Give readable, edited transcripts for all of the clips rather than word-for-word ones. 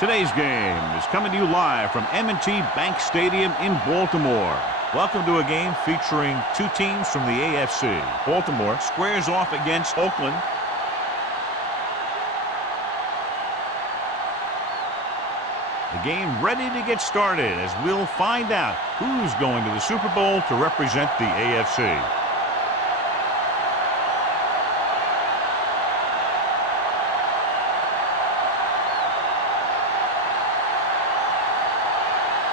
Today's game is coming to you live from M&T Bank Stadium in Baltimore. Welcome to a game featuring two teams from the AFC. Baltimore squares off against Oakland. The game ready to get started as we'll find out who's going to the Super Bowl to represent the AFC.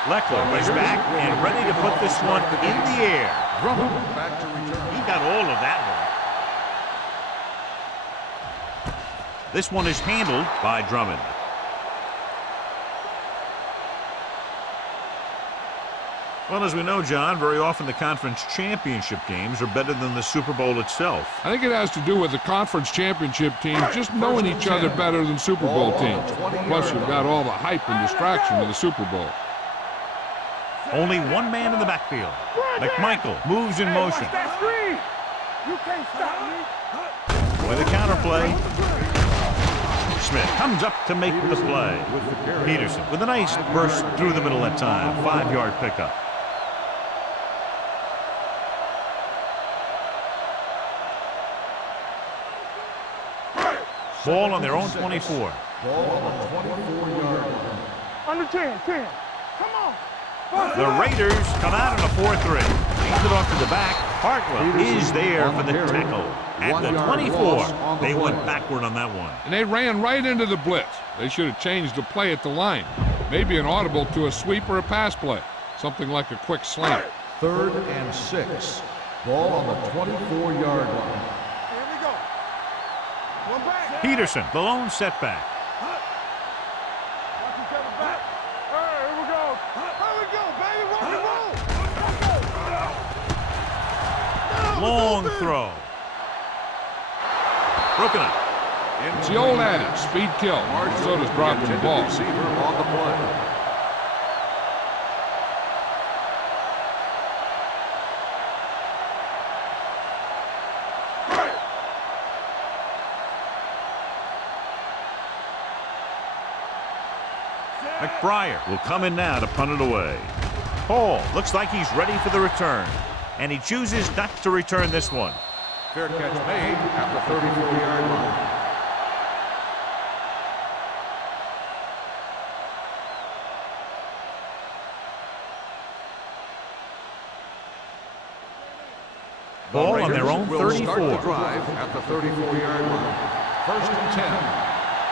Leckler is back and ready to put this one in the air. Drummond back to return. He got all of that one. This one is handled by Drummond. Well, as we know, John, very often the conference championship games are better than the Super Bowl itself. I think it has to do with the conference championship teams just knowing each other better than Super Bowl teams. Plus, you've got all the hype and distraction of the Super Bowl. Only one man in the backfield. McMichael moves in motion. You can't stop me. With a counterplay. Smith comes up to make the play. Peterson with a nice burst through the middle that time. 5-yard pickup. Ball on their own 24. Ball on the 24-yard line. Under 10. Come on. The Raiders come out in a 4-3. Hands it off to the back. Hartwell is there for the tackle. At the 24, they went backward on that one. And they ran right into the blitz. They should have changed the play at the line. Maybe an audible to a sweep or a pass play. Something like a quick slant. 3rd and 6. Ball on the 24-yard line. Here we go. One back. Peterson, the lone setback. Watch each other back. All right, here we go. Here we go, baby. Rock and roll. Long throw. Broken up. It's the old adage, speed kills. So does dropping the ball. Receiver on the play. McBriar will come in now to punt it away. Hall looks like he's ready for the return, and he chooses not to return this one. Fair catch made at the 34-yard line. Ball on their own 34. Start the drive at the 34-yard line. 1st and 10.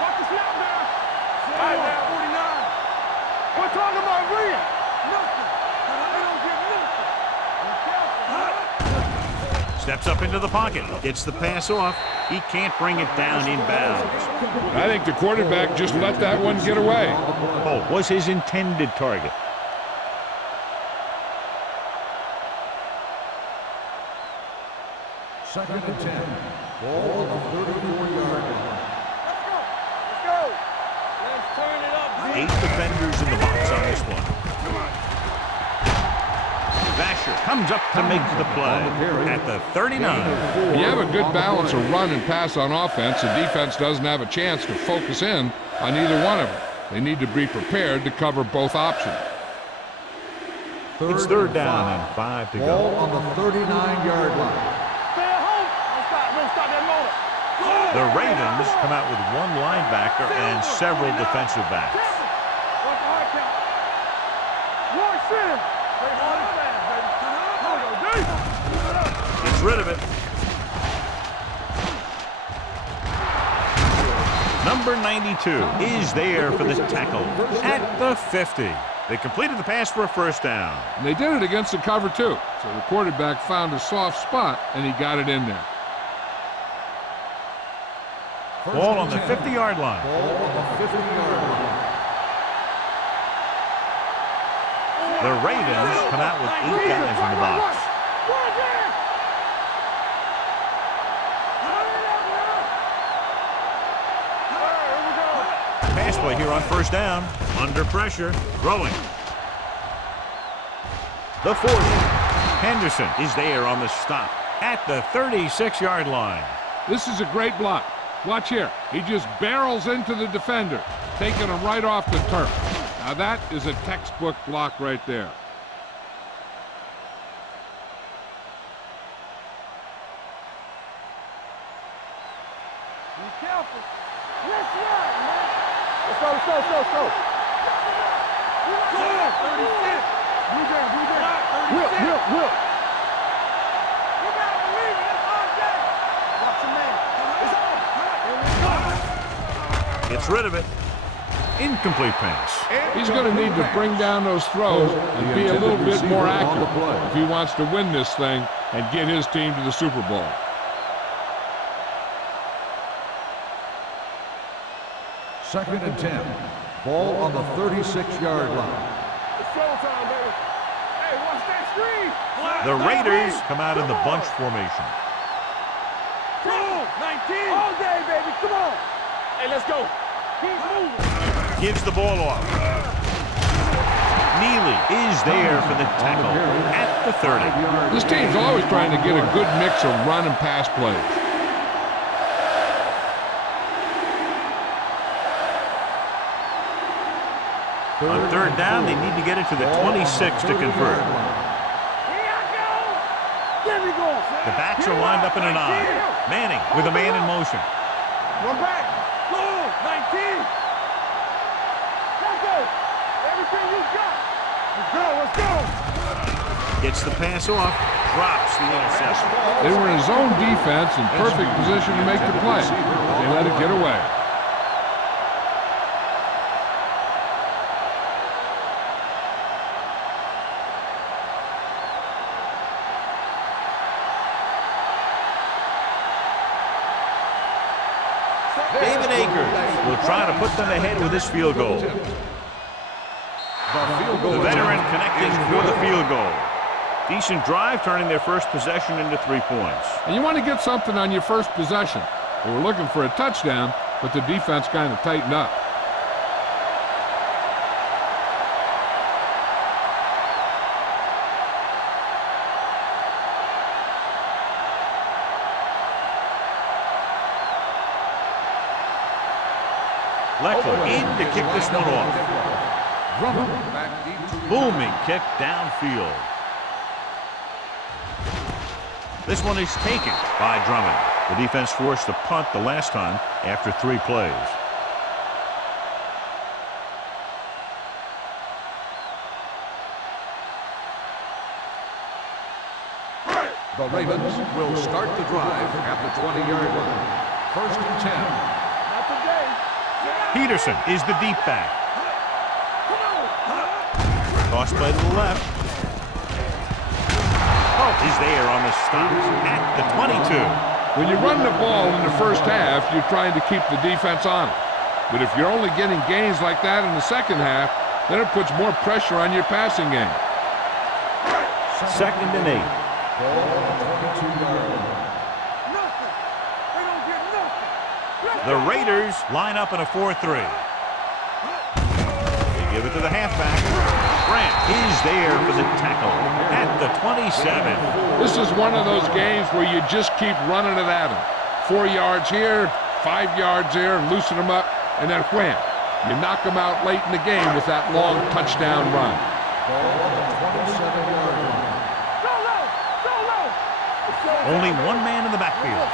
Watch the snap now. All right, now, 49. We're talking about real. Nothing. They don't get nothing. Steps up into the pocket, gets the pass off. He can't bring it down inbounds. I think the quarterback just let that one get away. Oh, was his intended target. Second and 10. Ball on the 34-yard line. Let's go. Let's turn it up. 8 defenders in the box on this one. Vasher comes up to make the play at the 39. When you have a good balance of run and pass on offense, the defense doesn't have a chance to focus in on either one of them. They need to be prepared to cover both options. It's 3rd down and 5 to Ball go. on the 39-yard line. Stay at home. Don't stop that motor. The Ravens come out with one linebacker and several defensive backs. Watch the hard count. One center. Stay hard and fast, baby. Gets rid of it. Number 92 is there for the tackle at the 50. They completed the pass for a 1st down. And they did it against the cover, too. So the quarterback found a soft spot, and he got it in there. Ball on the 50-yard line. Ball on the 50-yard line. The Ravens come out with 8 guys in the box. Pass play here on 1st down. Under pressure. Throwing. The 40. Henderson is there on the stop at the 36-yard line. This is a great block. Watch here. He just barrels into the defender. taking him right off the turf. Now that is a textbook block right there. Be careful. Let's run, man. Let's go, let's go, let's go, let's go. 36. Blue down, blue down. Whip, whip, whip. You gotta believe it. It's all day. Watch your man. It's on. Here we go. Gets rid of it. Incomplete pass. He's going to need to bring down those throws and be a little bit more accurate if he wants to win this thing and get his team to the Super Bowl. Second and 10. Ball on the 36-yard line. It's showtime, baby. Hey, watch that screen. The Raiders come out in the bunch formation. 19. All day, baby. Come on. Hey, let's go. Keep moving. Gives the ball off. Neely is there for the tackle at the 30. This team's always trying to get a good mix of run and pass plays. On third down, they need to get it to the 26 to convert. The backs are lined up in an eye. Manning with a man in motion. One back. Go. 19. Let's go. Everything you got. Let's go. Let's go. Gets the pass off. Drops the interception. They were in zone defense in perfect position to make the play. They let it get away. David Akers will try to put them ahead with this field goal. The veteran connecting for the field goal. Decent drive, turning their first possession into 3 points. And you want to get something on your first possession. They were looking for a touchdown, but the defense kind of tightened up. Leckler in to kick this one off. Booming kick downfield. This one is taken by Drummond. The defense forced a punt the last time after 3 plays. The Ravens will start the drive at the 20-yard line. First and 10. Not today. Peterson is the deep back. Toss play to the left. Oh, he's there on the stop at the 22. When you run the ball in the first half, you're trying to keep the defense on it. But if you're only getting gains like that in the second half, then it puts more pressure on your passing game. Second and 8. Ball on the 22-yard line. Nothing. They don't get nothing. The Raiders line up in a 4-3. They give it to the halfback. Grant is there for the tackle at the 27. This is one of those games where you just keep running it at them. 4 yards here, 5 yards there, and loosen them up, and then wham. You knock them out late in the game with that long touchdown run. Ball on the 27-yard line. So low. So low. Only one man in the backfield.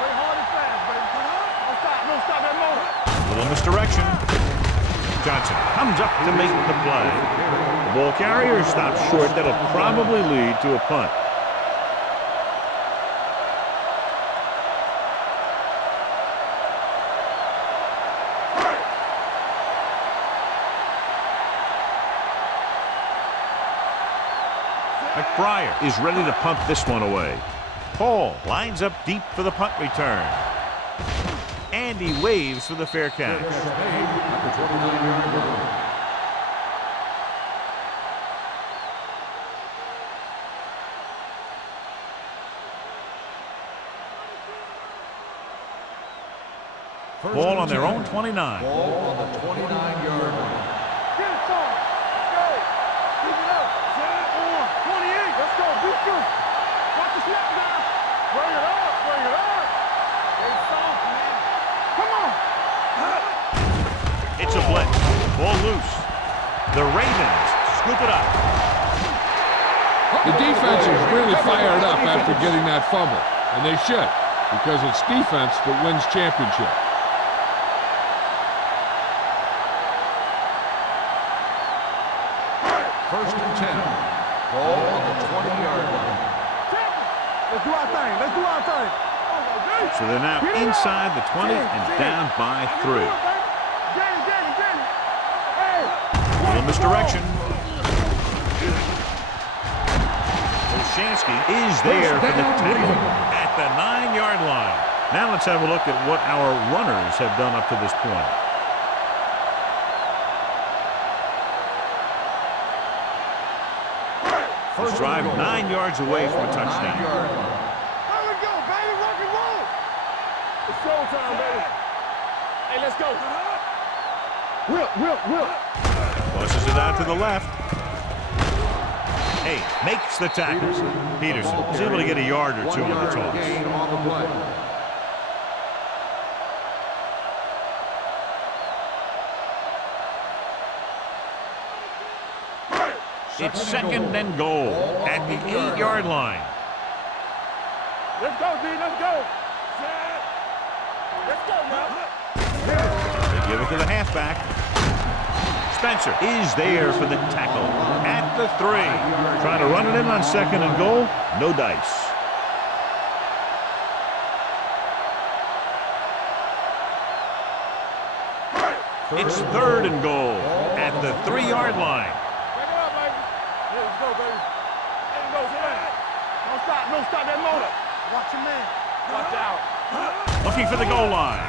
Play hard and fast, baby. Don't stop. Don't stop that motor. Little misdirection. Johnson comes up to make the play. The ball carrier stops short. That'll probably lead to a punt. McBriar is ready to punt this one away. Paul lines up deep for the punt return. And he waves for the fair catch. Made at the 29-yard line. Ball on their own 29. Ball on the 29-yard line. Get it, son. Let's go. Keep it up. 28. Let's go. Beat you. Watch the snap now. Bring it up. Bring it up. Stay soft, man. Come on. The Ravens scoop it up. The defense is really fired up after getting that fumble, and they should, because it's defense that wins championship. First and 10. Ball on the 20-yard line. Let's do our thing. Let's do our thing. So they're now inside the 20 and down by 3. A little misdirection. Olshansky is there for the tackle at the 9-yard line. Now let's have a look at what our runners have done up to this point. First drive 9 yards away from a touchdown. Let's go, baby. Rock and roll. It's showtime, baby. Hey, let's go. Whip. Pushes it out to the left. Hey, makes the tackle. Peterson is able to get a yard or two on the toss. Gain on the play. It's second and goal at the 8-yard line. Let's go, D. Let's go. Let's go, man. They give it to the halfback. Spencer is there for the tackle at the 3. Trying to run it in on second and goal. No dice. It's third and goal at the 3-yard line. Back it up, baby. Yeah, let's go, baby. There you go, sit down. Don't stop that motor. Watch your man. Watch out. Looking for the goal line.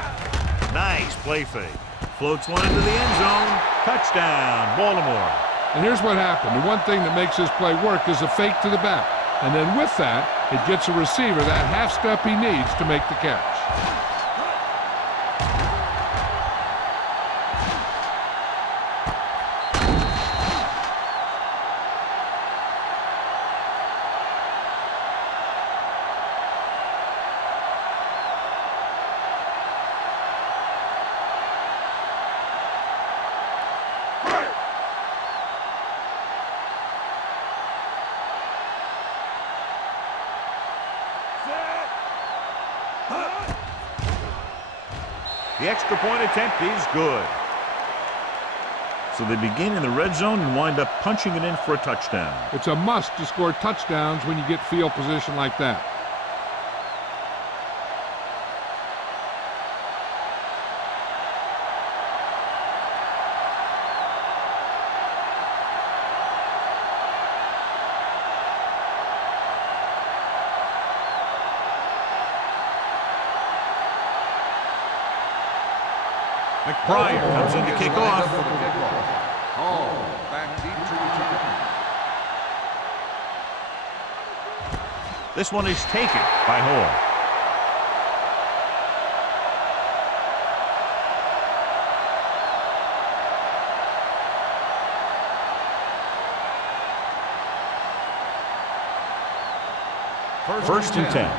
Nice play fake. Floats one into the end zone. Touchdown, Baltimore. And here's what happened. The one thing that makes this play work is a fake to the back. And then with that, it gets a receiver that half step he needs to make the catch. The extra point attempt is good. So they begin in the red zone and wind up punching it in for a touchdown. It's a must to score touchdowns when you get field position like that. McBride comes in to kick off. Hall back deep to return. This one is taken by Hall. First and 10.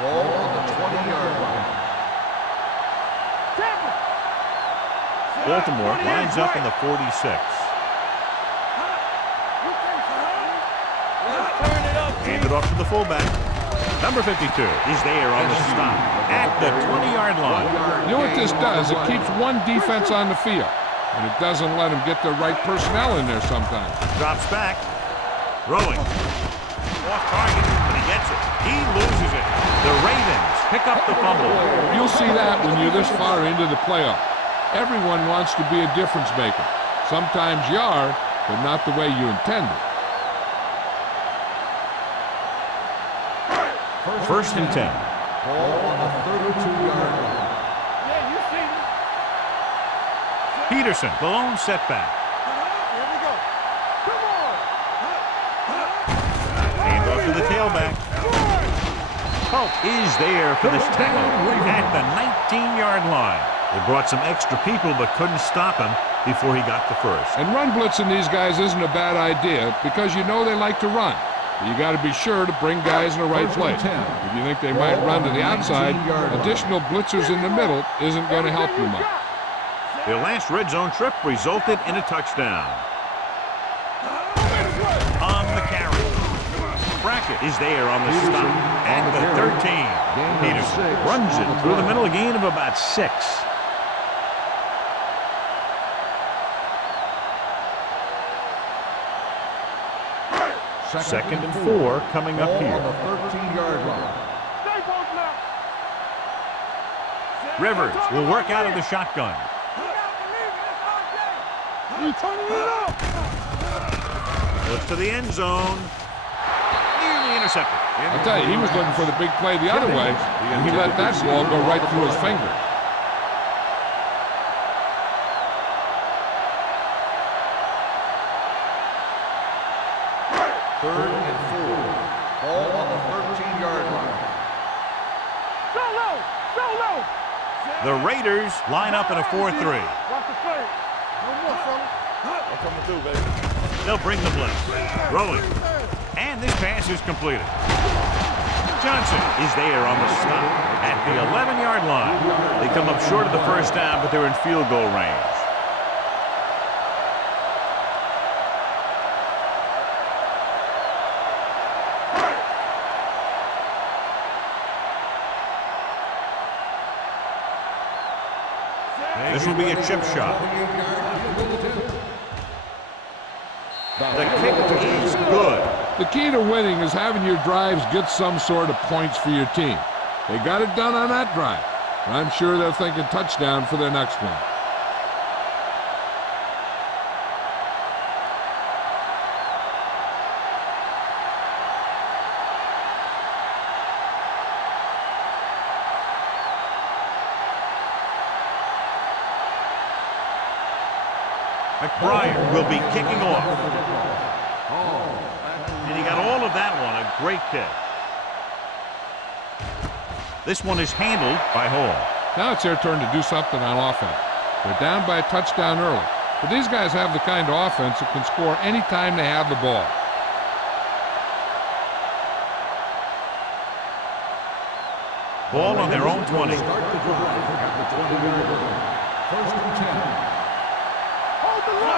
Ball on the 20-yard line. Baltimore lines up in the 46. Handed off to the fullback. Number 52 is there on the stop at the 20-yard line. You know what this does? It keeps one defense on the field, and it doesn't let them get the right personnel in there sometimes. Drops back. Throwing. Off target, but he gets it. He loses it. The Ravens pick up the fumble. You'll see that when you're this far into the playoff. Everyone wants to be a difference maker. Sometimes you are, but not the way you intended. First and 10. Ball on the 32-yard line. Yeah, you see me. Peterson, the lone setback. Here we go. Come on. Hand off to the tailback. Pope is there for this tackle at the 19-yard line. They brought some extra people but couldn't stop him before he got the first. And run blitzing these guys isn't a bad idea because you know they like to run. But you got to be sure to bring guys in the right place. If you think they might run to the outside, additional blitzers in the middle isn't going to help you much. Their last red zone trip resulted in a touchdown. Brackett is there on the stop at the 13. Peterson runs it through the middle, a gain of about 6. Second and 4 coming up here. On the 13-yard line. Stay close now. Rivers will work out of the shotgun. You turning it up. Goes to the end zone. Nearly intercepted. I'll tell you, he was looking for the big play the other way, and he let that ball go right through his fingers. Third and 4. Ball on the 13-yard line. So low. So low. The Raiders line up in a 4-3. Watch the play. No more, fella. I'm coming through, baby. They'll bring the blitz. Rolling. And this pass is completed. Johnson is there on the stop at the 11-yard line. They come up short of the first down, but they're in field goal range. This will be a chip shot. The kick is good. The key to winning is having your drives get some sort of points for your team. They got it done on that drive. I'm sure they're thinking touchdown for their next one. McBride will be kicking off. And he got all of that one, a great kick. This one is handled by Hall. Now it's their turn to do something on offense. They're down by a touchdown early, but these guys have the kind of offense that can score anytime they have the ball. Ball on their own 20. Start the drive at the 20-yard line. First and 10.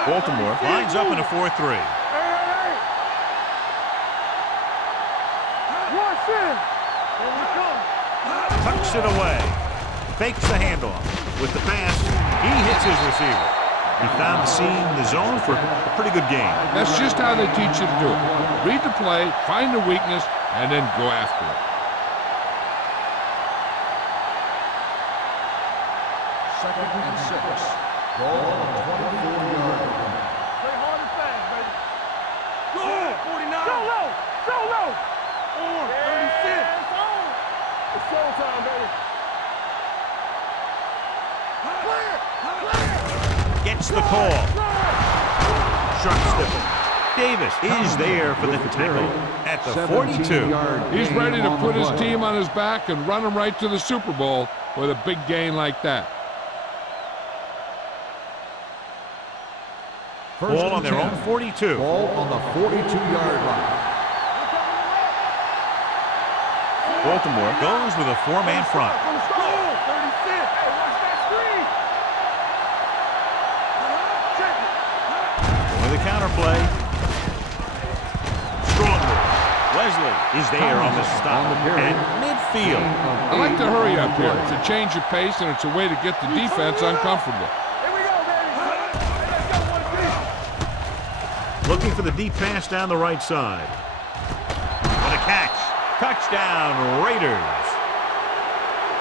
Baltimore lines up in a 4-3. Hey. Watch in. Here we come. Tucks it away. Fakes the handoff. With the pass, he hits his receiver. He found the seam in the zone for a pretty good game. That's just how they teach you to do it. Read the play, find the weakness, and then go after it. Second and 6. Ball on the 24-yard line. Play hard and fast, baby. Go. 49. So low. So low. 36. It's showtime, baby. Clear. Gets the call. Sharp stipple. Davis is there for the tackle at the 42. He's ready to put his team on his back and run them right to the Super Bowl with a big gain like that. Ball on their own 42. Ball on the 42-yard line. Baltimore goes with a 4-man front. 36. Hey, watch that screen. Check it. With a counter play. Strong move. Wesley is there on the stop at midfield. I like to hurry up here. It's a change of pace, and it's a way to get the defense uncomfortable. Here we go, baby. Hey, let's go, one deep. Looking for the deep pass down the right side. What a catch. Touchdown, Raiders.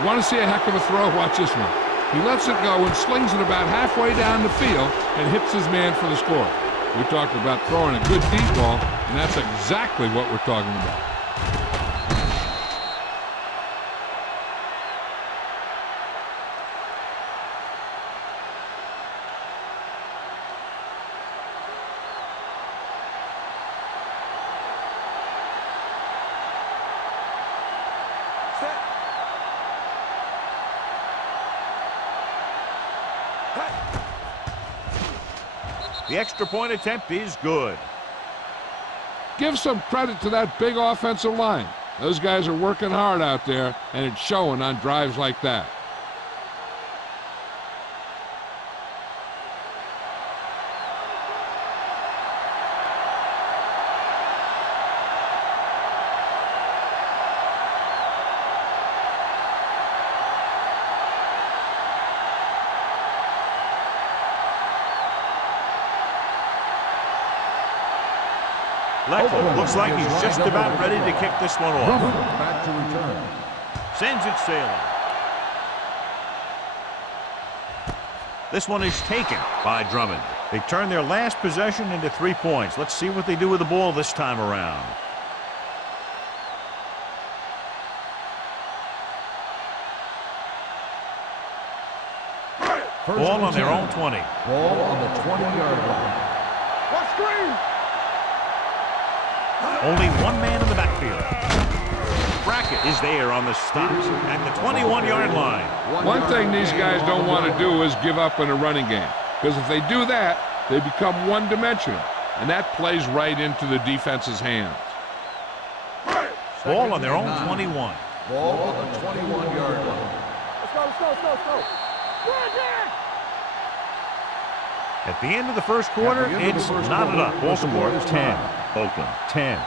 You want to see a heck of a throw? Watch this one. He lets it go and slings it about halfway down the field and hits his man for the score. We talked about throwing a good deep ball, and that's exactly what we're talking about. The extra point attempt is good. Give some credit to that big offensive line. Those guys are working hard out there, and it's showing on drives like that. Leckler looks like he's just about ready to kick this one off. Back to return. Sends it sailing. This one is taken by Drummond. They turn their last possession into 3 points. Let's see what they do with the ball this time around. Ball on their own 20. Ball on the 20-yard line. What screen? Only one man in the backfield. Brackett is there on the stop at the 21-yard line. One thing these guys don't want to do is give up in a running game. Because if they do that, they become one-dimensional. And that plays right into the defense's hands. Ball on their own 21. Ball on the 21-yard line. Let's go, let's go, let's go, let's go. At the end of the first quarter, it's knotted up. Baltimore 10, Oakland 10.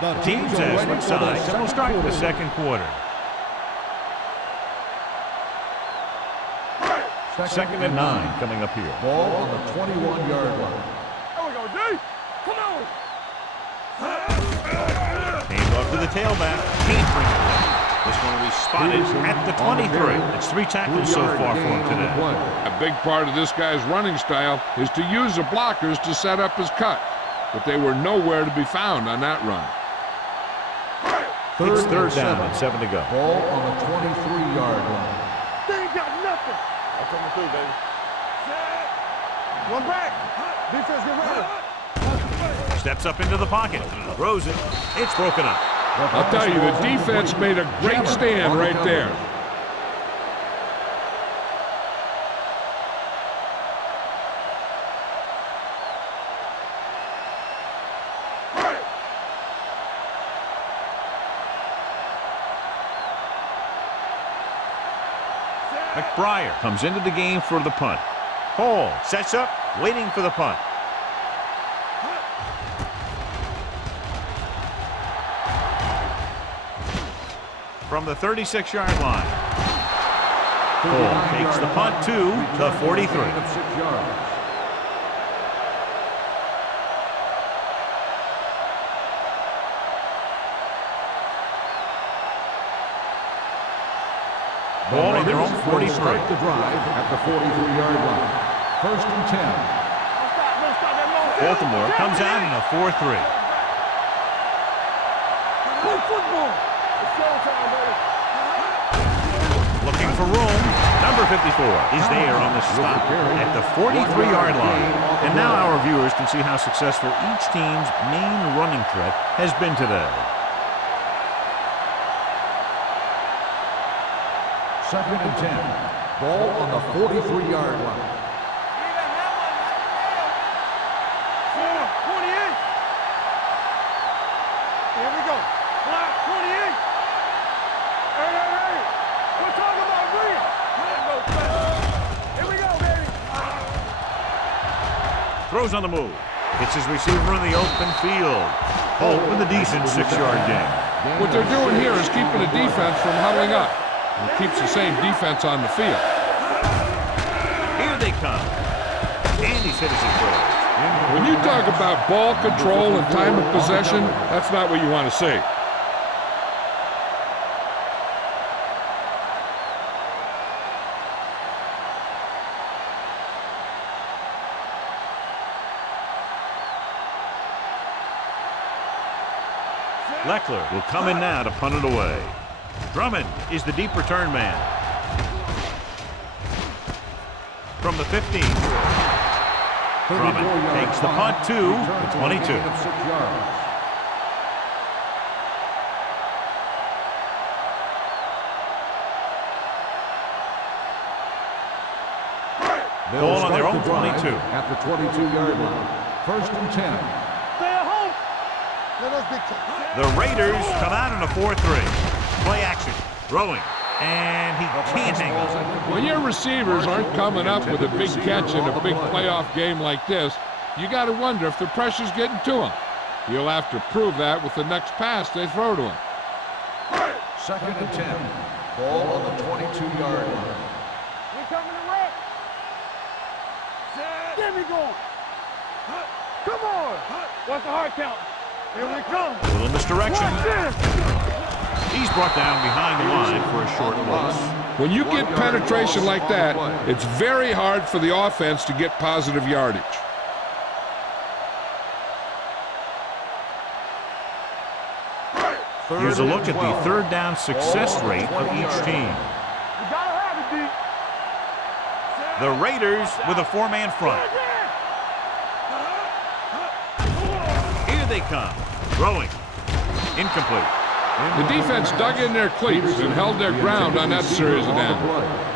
The teams as switch sides, and we'll start the second quarter. Second and 9 coming up here. Ball on the 21-yard line. There we go, D. Come on. Hand off to the tailback. Can't bring it down. This one will be spotted at the 23. It's 3 tackles so far for him today. A big part of this guy's running style is to use the blockers to set up his cut. But they were nowhere to be found on that run. It's third down and 7 to go. Ball on the 23-yard line. They ain't got nothing. I'm coming through, baby. One back. Defense, get ready. Steps up into the pocket. Throws it. It's broken up. I'll tell you, the defense made a great stand right there. McBriar comes into the game for the punt. Hall sets up, waiting for the punt. From the 36-yard line. Hall takes the punt to the 43. Ball on their own 43. Start the drive at the 43-yard line. First and 10. Baltimore comes out in a 4-3. Play football. It's showtime, baby. Looking for room. Number 54 is there on the stop at the 43-yard line. And now our viewers can see how successful each team's main running threat has been today. Second and 10. Ball on the 43-yard line. 28. Here we go. Block 28. Hey. We're talking about green. Here we go, baby. Throws on the move. Hits his receiver in the open field. Holt with a decent 6-yard gain. What they're doing here is keeping the defense from huddling up. And it keeps the same defense on the field. Here they come. And he's hit his throws. When you talk about ball control and time of possession, that's not what you want to see. Leckler will come in now to punt it away. Drummond is the deep return man. From the 15. Drummond takes the punt to the 22. Ball on their own 22. At the 22-yard line. First and 10. Stay at home. Let us big time. The Raiders come out in a 4-3. Play action. Throwing. And he can't hang on. When your receivers aren't coming up with a big catch in a big playoff game like this, you got to wonder if the pressure's getting to them. You'll have to prove that with the next pass they throw to him. Second and 10. Ball on the 22-yard line. We coming to wreck. Get me going. Come on. What's the hard count? Here we come. A little misdirection. Watch this. He's brought down behind the line for a short loss. When you get penetration like that, it's very hard for the offense to get positive yardage. Here's a look at the third down success rate of each team. You gotta have it, D. The Raiders with a four-man front. Here they come. Throwing. Incomplete. The defense dug in their cleats and held their ground on that series of downs.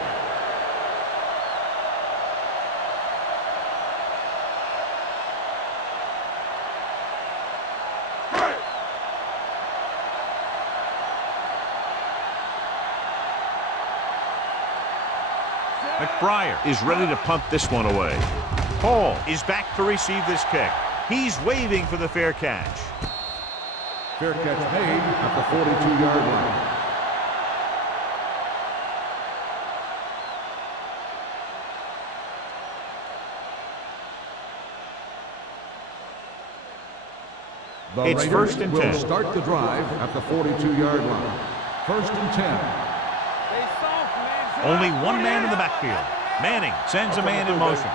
McBriar is ready to punt this one away. Hall is back to receive this kick. He's waving for the fair catch. Fair catch made at the 42-yard line. The It's Raiders first and 10. will start the drive at the 42-yard line. First and 10. Only one man in the backfield. Manning sends a man in motion.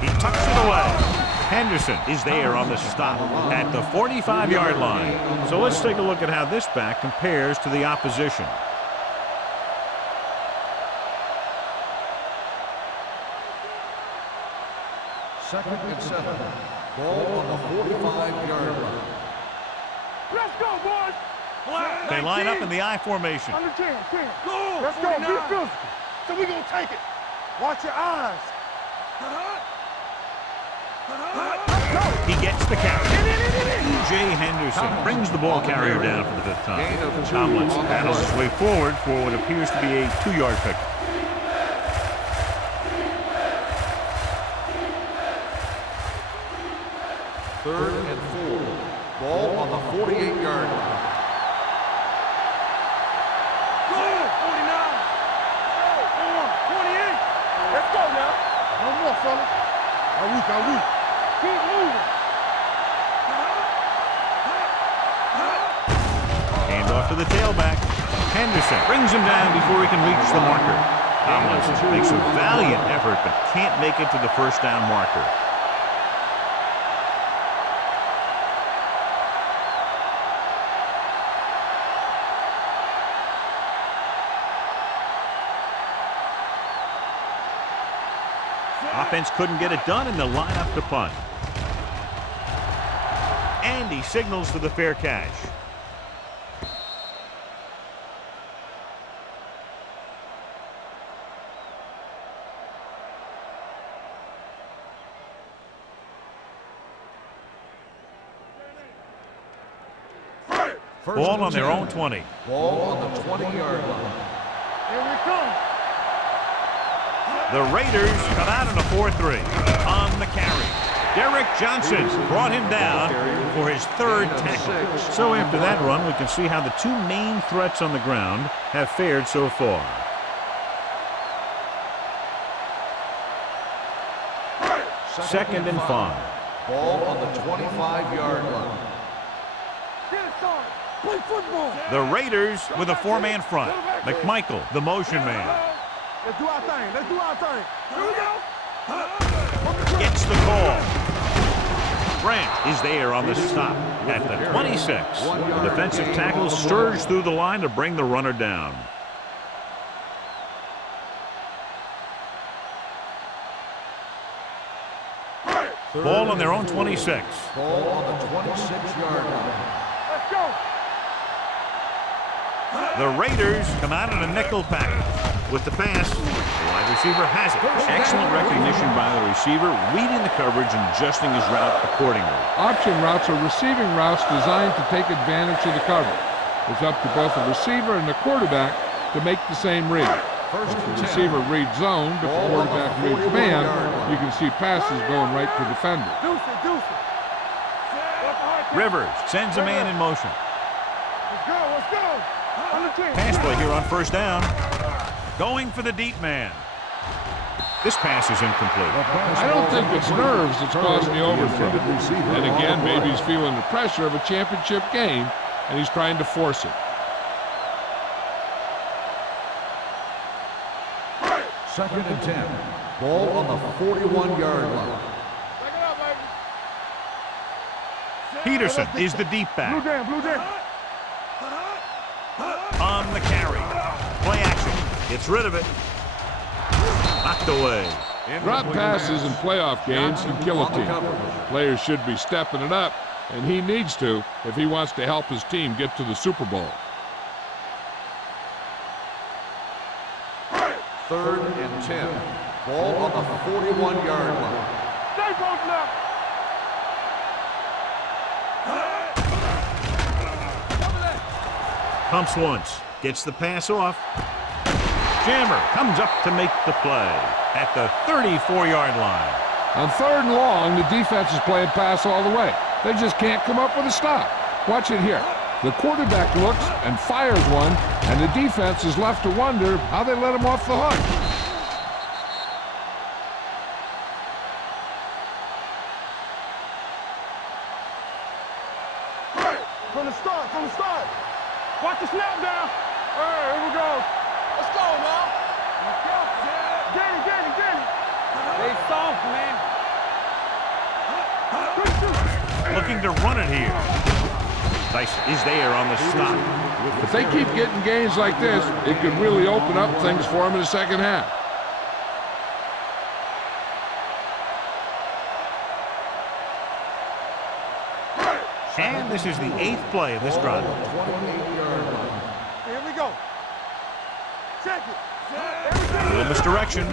He tucks it away. Henderson is there on the stop at the 45-yard line. So let's take a look at how this back compares to the opposition. Second and 7. Ball on the 45-yard line. Let's go, boys. They line up in the I formation. Under 10. Go. Let's go. Be physical. So we're going to take it. Watch your eyes. He gets the catch. E.J. Henderson brings the ball carrier down for the fifth time. Tomlinson battles his way forward for what appears to be a 2-yard pick. Third and 4. Ball on the 48-yard line. Go. 49. 28. Let's go now. No more, fella. I'm weak. Keep moving. Hand off to the tailback. Henderson brings him down before he can reach the marker. Tomlinson makes a valiant effort but can't make it to the first down marker. Offense couldn't get it done, and they'll line up to punt. And he signals for the fair catch. Ball on their own 20. Ball on the 20-yard line. Here we come. The Raiders come out in a 4-3 on the carry. Derek Johnson brought him down for his third tackle. So after that run, we can see how the two main threats on the ground have fared so far. Second and 5. Ball on the 25-yard line. Get it started. Play football. The Raiders with a four-man front. McMichael, the motion man. Let's do our thing. Here we go. Gets the call. Grant is there on the stop at the 26. The defensive tackle surged through the line to bring the runner down. Ball on their own 26. Ball on the 26-yard line. Let's go. The Raiders come out in a nickel package. With the pass, the wide receiver has it. Excellent recognition by the receiver, reading the coverage and adjusting his route accordingly. Option routes are receiving routes designed to take advantage of the coverage. It's up to both the receiver and the quarterback to make the same read. First The and 10. receiver reads zone, but the quarterback reads man. You can see passes going right to defender. Deuce it. What's the hard count? Rivers sends a man in motion. Let's go. Under 10. Pass play here on first down. Going for the deep man. This pass is incomplete. I don't think it's nerves that's causing the overthrow. And again, maybe he's feeling the pressure of a championship game, and he's trying to force it. Second and 10. Ball on the 41-yard line. Take it up, baby. Peterson is the deep Blue back. jam, blue jam. On the carry. Play action. Gets rid of it. Knocked away. Drop passes in playoff games can kill a team. Players should be stepping it up, and he needs to if he wants to help his team get to the Super Bowl. Third and 10. Ball on the 41-yard line. Stay posted up. Pumps once. Gets the pass off. Jammer comes up to make the play at the 34-yard line. On 3rd and long, the defense is playing pass all the way. They just can't come up with a stop. Watch it here. The quarterback looks and fires one, and the defense is left to wonder how they let him off the hook. From the start, from the start. Watch the snap down. Hey, here we go. Let's go, now. Get it, get it, get it. Stay soft, man. Looking to run it here. Dice is there on the stop. If they keep getting gains like this, it could really open up things for them in the second half. And this is the 8th play of this drive. Here we go. Check it. Little misdirection.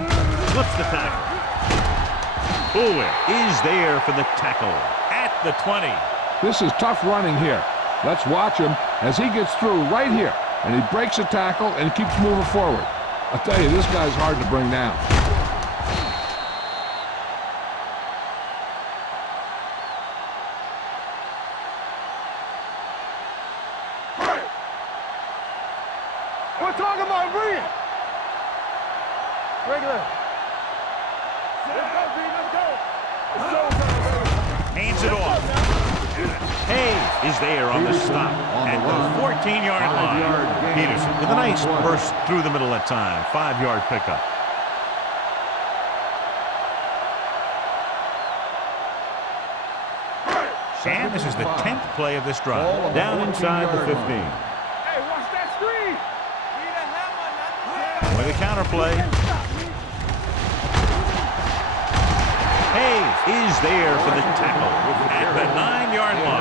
Flips the tackle. Bullware is there for the tackle at the 20. This is tough running here. Let's watch him as he gets through right here, and he breaks a tackle and keeps moving forward. I'll tell you, this guy's hard to bring down. We're talking about Reed. Regular. Let's go, Reed, let's go. It's showtime, baby. Hands it off. Hayes is there on the stop at the 14-yard line. Peterson with a nice burst through the middle that time. 5-yard pickup. And this is the 10th play of this drive. Down inside the 15. Hey, watch that screen. With a counter play. Hayes is there for the tackle at the 9-yard line.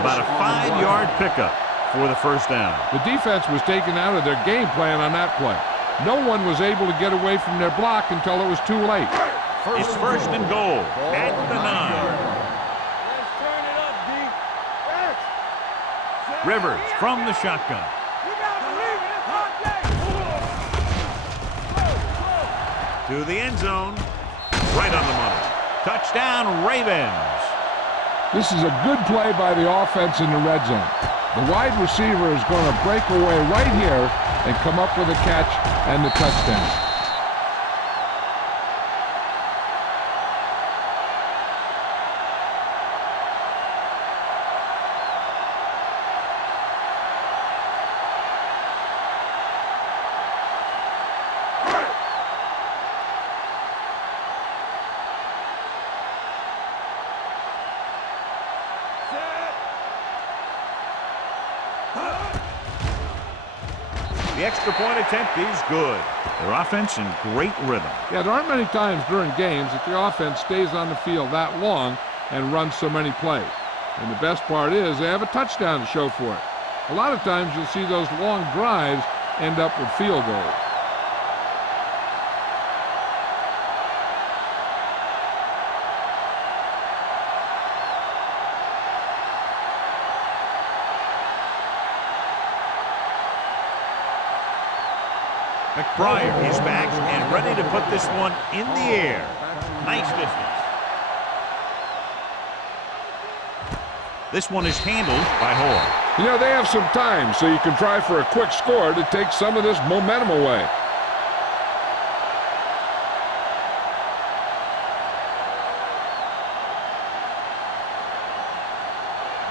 About a 5-yard pickup for the first down. The defense was taken out of their game plan on that play. No one was able to get away from their block until it was too late. It's first and goal at the 9. Let's turn it up, D. Rivers from the shotgun. You gotta believe it. It's hard day. To the end zone. Right on the money. Touchdown, Ravens. This is a good play by the offense in the red zone. The wide receiver is going to break away right here and come up with a catch and the touchdown. The extra point attempt is good. Their offense in great rhythm. Yeah, there aren't many times during games that the offense stays on the field that long and runs so many plays. And the best part is they have a touchdown to show for it. A lot of times you'll see those long drives end up with field goals. McBride is back and ready to put this one in the air. Nice distance. This one is handled by Hall. You know, they have some time, so you can try for a quick score to take some of this momentum away.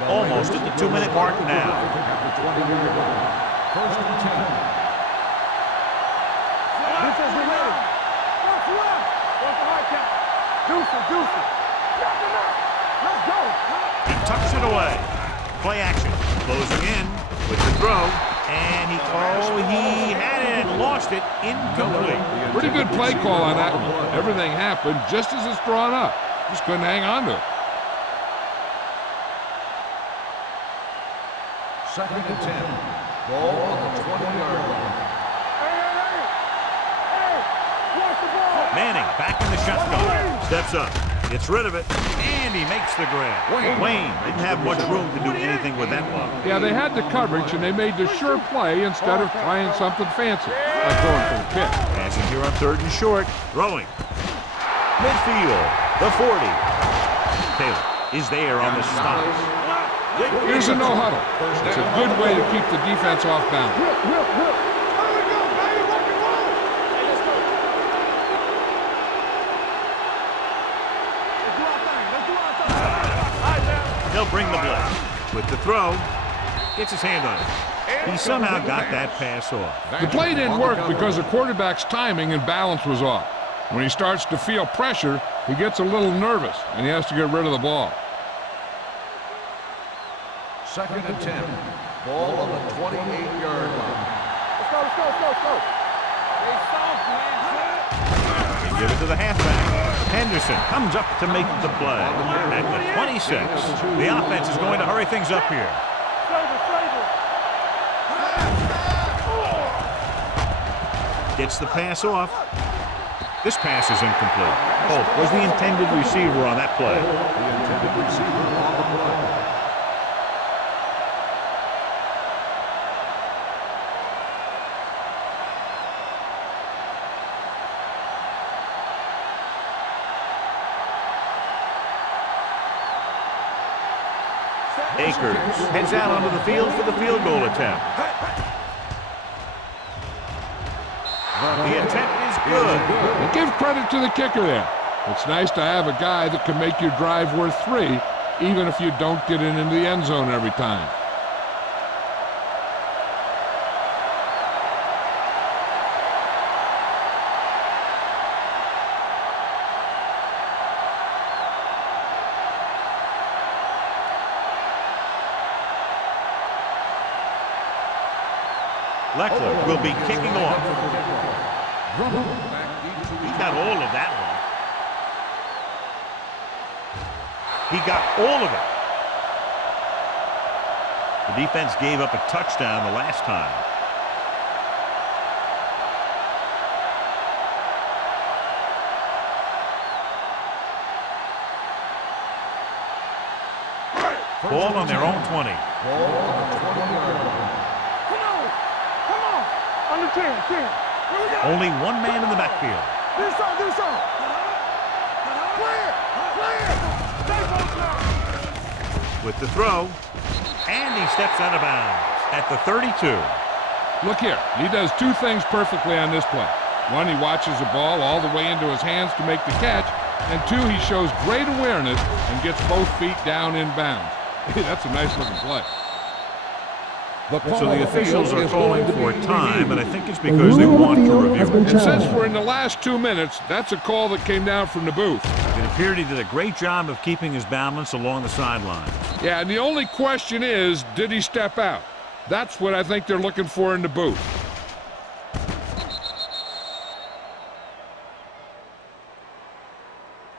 Almost at the 2-minute mark now. At the 20-yard line. First and 10. Defense, we ready. What's left? What's the high count? Deuce it. Let's go. He tucks it away. Play action. Closing in with the throw. And he had it and lost it. Incomplete. Pretty good play call on that one. Everything happened just as it's drawn up. Just couldn't hang on to it. Second and 10. Ball on the 20-yard line. Hey, watch the ball. Manning back in the shotgun. Steps up. Gets rid of it. And he makes the grab. Wayne didn't have much room to do anything with that one. Yeah, they had the coverage, and they made the sure play instead of trying something fancy, like going for the pick. Passing here on 3rd and short. Throwing. Midfield. The 40. Taylor is there on the stop. Here's a no huddle. It's a good way to keep the defense off balance. They'll bring the blitz. With the throw, gets his hand on it. He somehow got that pass off. The play didn't work because the quarterback's timing and balance was off. When he starts to feel pressure, he gets a little nervous, and he has to get rid of the ball. Second and 10. Ball on the 28-yard line. Let's go. They soft, man. They give it to the halfback. Henderson comes up to make the play. At the 26, the offense is going to hurry things up here. Gets the pass off. This pass is incomplete. Holt was the intended receiver on that play. The intended receiver on the play. Akers heads out onto the field for the field goal attempt. The attempt is good. And give credit to the kicker there. It's nice to have a guy that can make your drive worth 3, even if you don't get it into the end zone every time. Leckler will be kicking off. He got all of that one. He got all of it. The defense gave up a touchdown the last time. Ball on their own 20. Ball on the 20-yard line. Come on. On the 10. Only one man in the backfield. Do something. Clear. With the throw, and he steps out of bounds at the 32. Look here, he does 2 things perfectly on this play. 1, he watches the ball all the way into his hands to make the catch, and 2, he shows great awareness and gets both feet down in bounds. That's a nice looking play. So the officials are calling for time, and I think it's because they want to review it. And since we're in the last 2 minutes, that's a call that came down from the booth. It appeared he did a great job of keeping his balance along the sidelines. Yeah, and the only question is, did he step out? That's what I think they're looking for in the booth.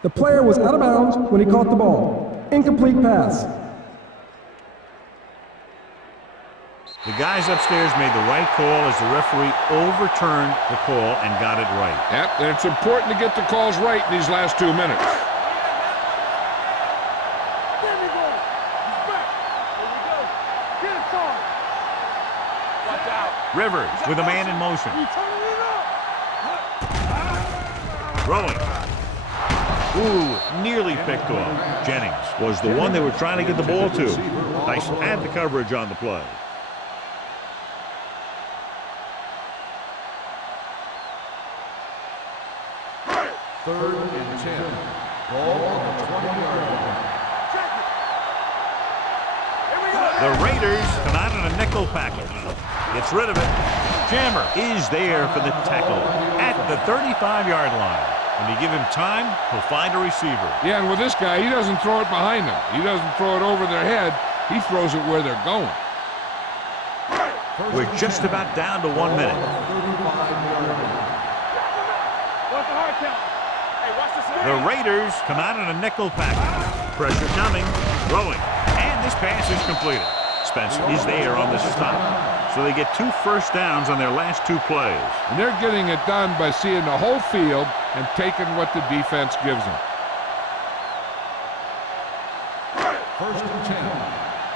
The player was out of bounds when he caught the ball. Incomplete pass. The guys upstairs made the right call as the referee overturned the call and got it right. Yep, and it's important to get the calls right in these last 2 minutes. Rivers with a man in motion. Throwing. Ooh, nearly picked off. Jennings was the one they were trying to get the ball to. Tyson had the coverage on the play. Third and 10. Ball on the 20-yard line. Raiders come out in a nickel package. Gets rid of it. Jammer is there for the tackle at the 35-yard line. When you give him time, he'll find a receiver. Yeah, and with this guy, he doesn't throw it behind them. He doesn't throw it over their head. He throws it where they're going. We're just about down to 1 minute. The Raiders come out in a nickel package. Pressure coming, throwing, and this pass is completed. Spencer is there on the stop. So they get 2 first downs on their last 2 plays. And they're getting it done by seeing the whole field and taking what the defense gives them. First and 10.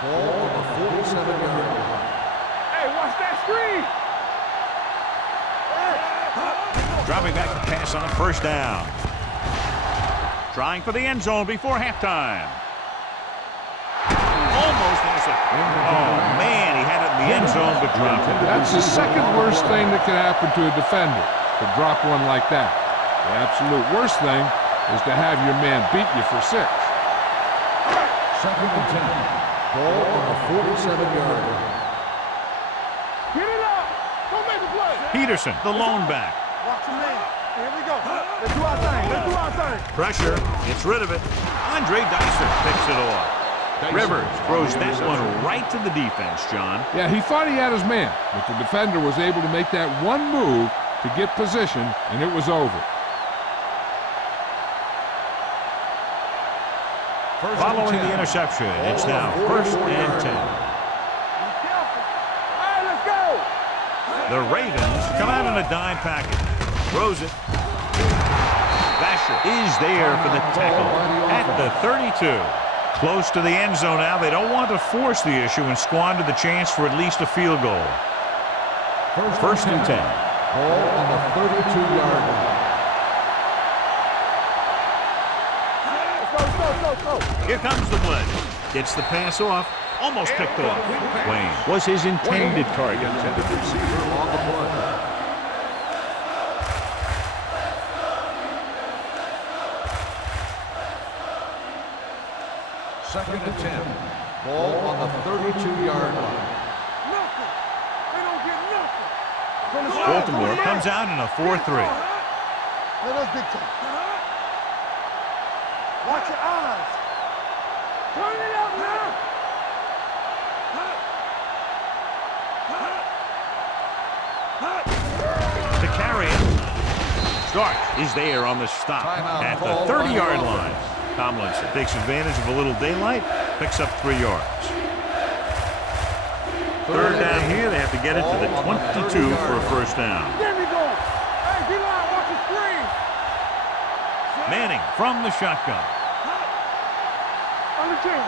Ball on the 47-yard line. Hey, watch that screen. Dropping back to pass on first down. Trying for the end zone before halftime. Almost intercepted. Oh, man, he had it in the end zone but dropped it. That's the second worst thing that can happen to a defender, to drop one like that. The absolute worst thing is to have your man beat you for 6. Second and 10. Ball on the 47-yard line. Get it up. Don't make a play. Peterson, the lone back. Watch your man. Here we go. Let's do our thing. Let's do our thing. Pressure, gets rid of it. Andre Dyson picks it off. Rivers throws that one right to the defense, John. Yeah, he thought he had his man, but the defender was able to make that one move to get position, and it was over. Following the interception, it's now first and 10. Be careful. All right, let's go. The Ravens come out in a dime package. Throws it. Basher is there for the tackle at the 32. Close to the end zone now. They don't want to force the issue and squander the chance for at least a field goal. First and 10. Ball on the 32-yard line. Go. Here comes the blitz. Gets the pass off. Almost picked off. Wayne was his intended target. Receiver on the play. Second and 10. Ball on the 32-yard line. Nothing. They don't get nothing. Baltimore comes out in a 4-3. Let us big time. Watch your eyes. Turn it up now. To carry it. Stark is there on the stop at the 30-yard line. Tomlinson takes advantage of a little daylight, picks up 3 yards. Third down here, they have to get it to the 22 for a first down. There we go. Hey, D-line, watch the screen. Manning from the shotgun. On the team.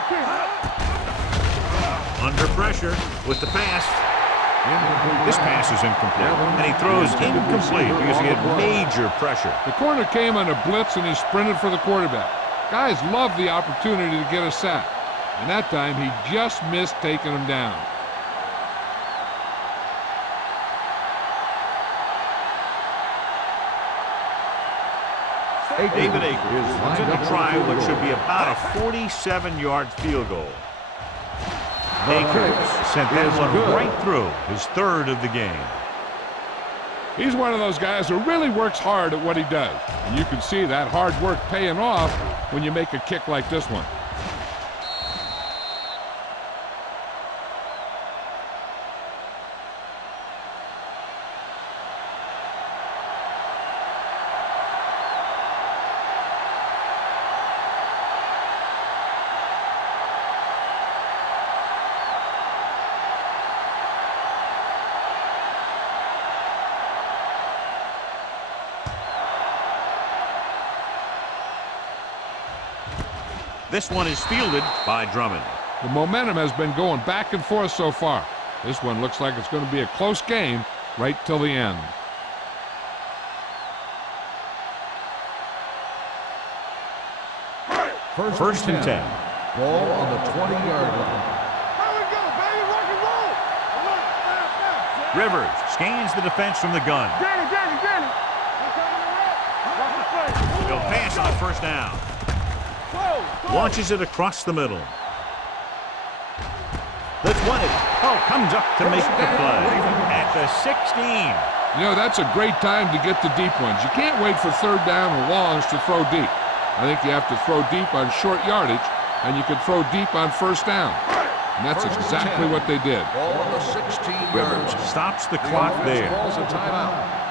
Under pressure with the pass. This pass is incomplete, and he throws incomplete because he had major pressure. The corner came on a blitz, and he sprinted for the quarterback. Guys love the opportunity to get a sack, and that time he just missed taking him down. David Akers is in to try what should be about a 47-yard field goal. Akers sent that one right through, his 3rd of the game. He's one of those guys who really works hard at what he does. And you can see that hard work paying off when you make a kick like this one. This one is fielded by Drummond. The momentum has been going back and forth so far. This one looks like it's going to be a close game right till the end. First and 10. Ball on the 20-yard line. Here we go, baby. Rock and roll. Rivers scans the defense from the gun. Danny. He'll pass on the first down. Launches it across the middle. The 20. Oh, comes up to make the play at the 16. You know, that's a great time to get the deep ones. You can't wait for third down or longs to throw deep. I think you have to throw deep on short yardage, and you can throw deep on first down. And that's exactly what they did. Ball on the 16-yard line. Stops the clock there. Calls a timeout.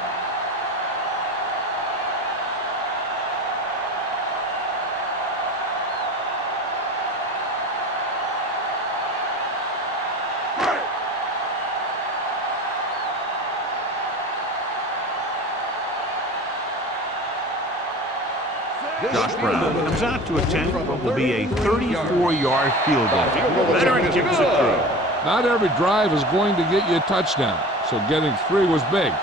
Josh Brown comes out to attempt what will be a 34-yard field goal. Veteran kicks it through. Not every drive is going to get you a touchdown, so getting 3 was big.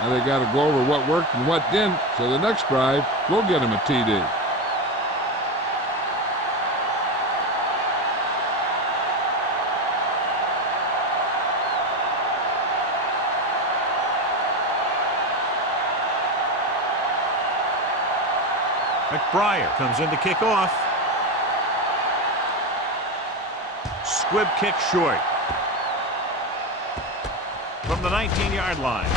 Now they got to go over what worked and what didn't, so the next drive will get him a TD. McBriar comes in to kick off. Squib kick short. From the 19-yard line.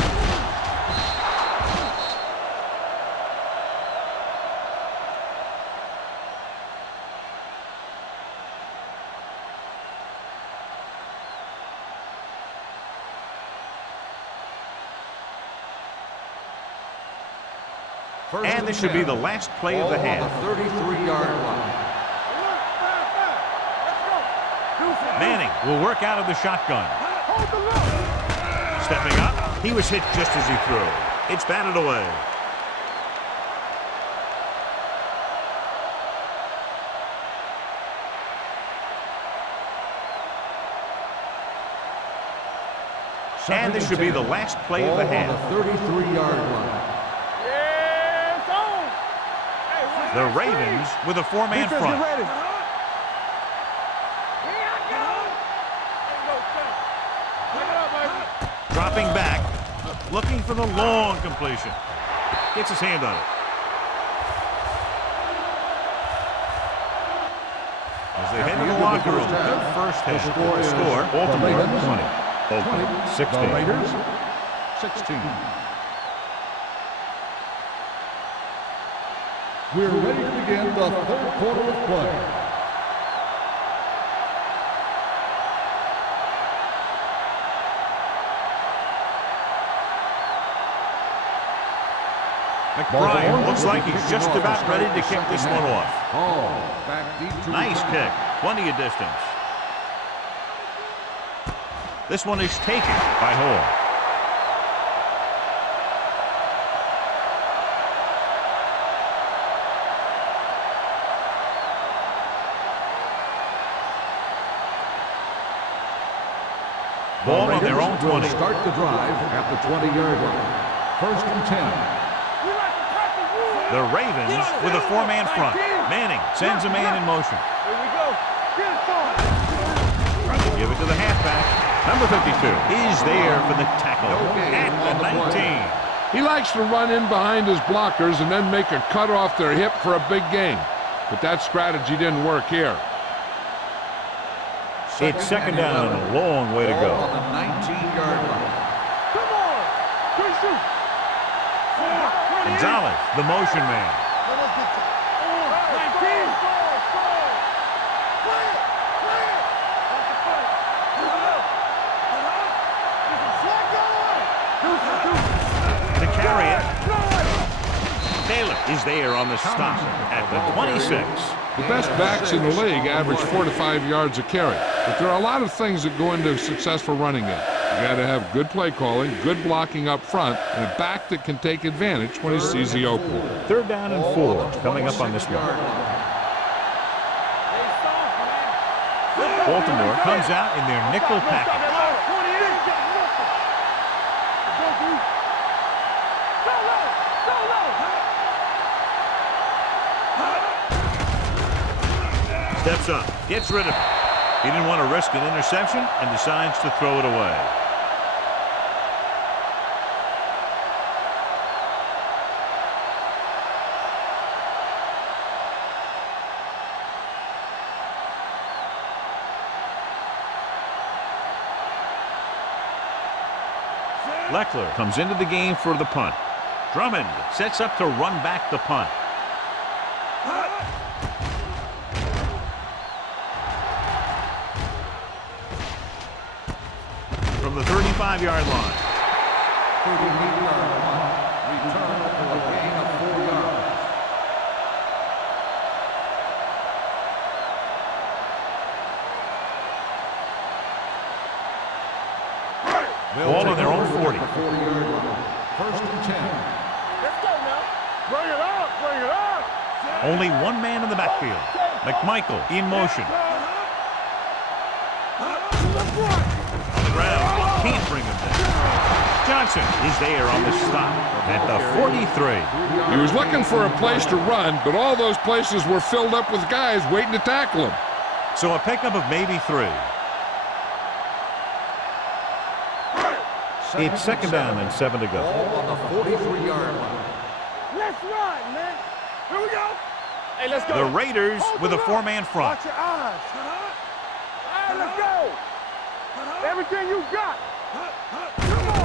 And this should be the last play of the half. On the 33-yard line. Manning will work out of the shotgun. Stepping up, he was hit just as he threw. It's batted away. And this should be the last play of the half. On the 33-yard line. The Ravens with a 4-man front. Dropping back, looking for the long completion. Gets his hand on it. As they head to the locker room, good first half. The score, Baltimore 20. Oakland 16. The Raiders 16. We're ready to begin the third quarter of play. McBriar looks like he's just about ready to kick this one off. Back deep to Nice kick, plenty of distance. This one is taken by Hall. Ball on their own 20. Start the drive at the 20-yard line. First and 10. The Ravens with a 4-man front. Manning sends a man in motion. Here we go. Get it on. Give it to the halfback. Number 52 is there for the tackle at the 19. He likes to run in behind his blockers and then make a cut off their hip for a big gain. But that strategy didn't work here. It's second down and a long way to go. On the 19-yard line. Come on. Good shoot. Gonzalez, the motion man. 19. To carry it. Taylor is there on the stop at the 26. The best backs in the league average 4 to 5 yards a carry. But there are a lot of things that go into a successful running game. You got to have good play calling, good blocking up front, and a back that can take advantage when he sees the opening. Third down and 4 coming up on this one. Baltimore comes out in their nickel package. Steps up, gets rid of it. He didn't want to risk an interception and decides to throw it away. Leckler comes into the game for the punt. Drummond sets up to run back the punt. From the 35-yard line. 38-yard punt. Return for a gain of 4 yards. Ball on their own 40. 40-yard line. First and 10. Let's go now. Bring it up. Bring it up. Only one man in the backfield. McMichael in motion. On the ground. Can't bring him down. Johnson is there on the stop at the 43. He was looking for a place to run, but all those places were filled up with guys waiting to tackle him. So a pickup of maybe 3. It's second down and 7 to go. Ball on the 43-yard line. Let's run, man. Here we go. Hey, let's go. The Raiders with a 4-man front. Watch your eyes. All right, let's go. Everything you got.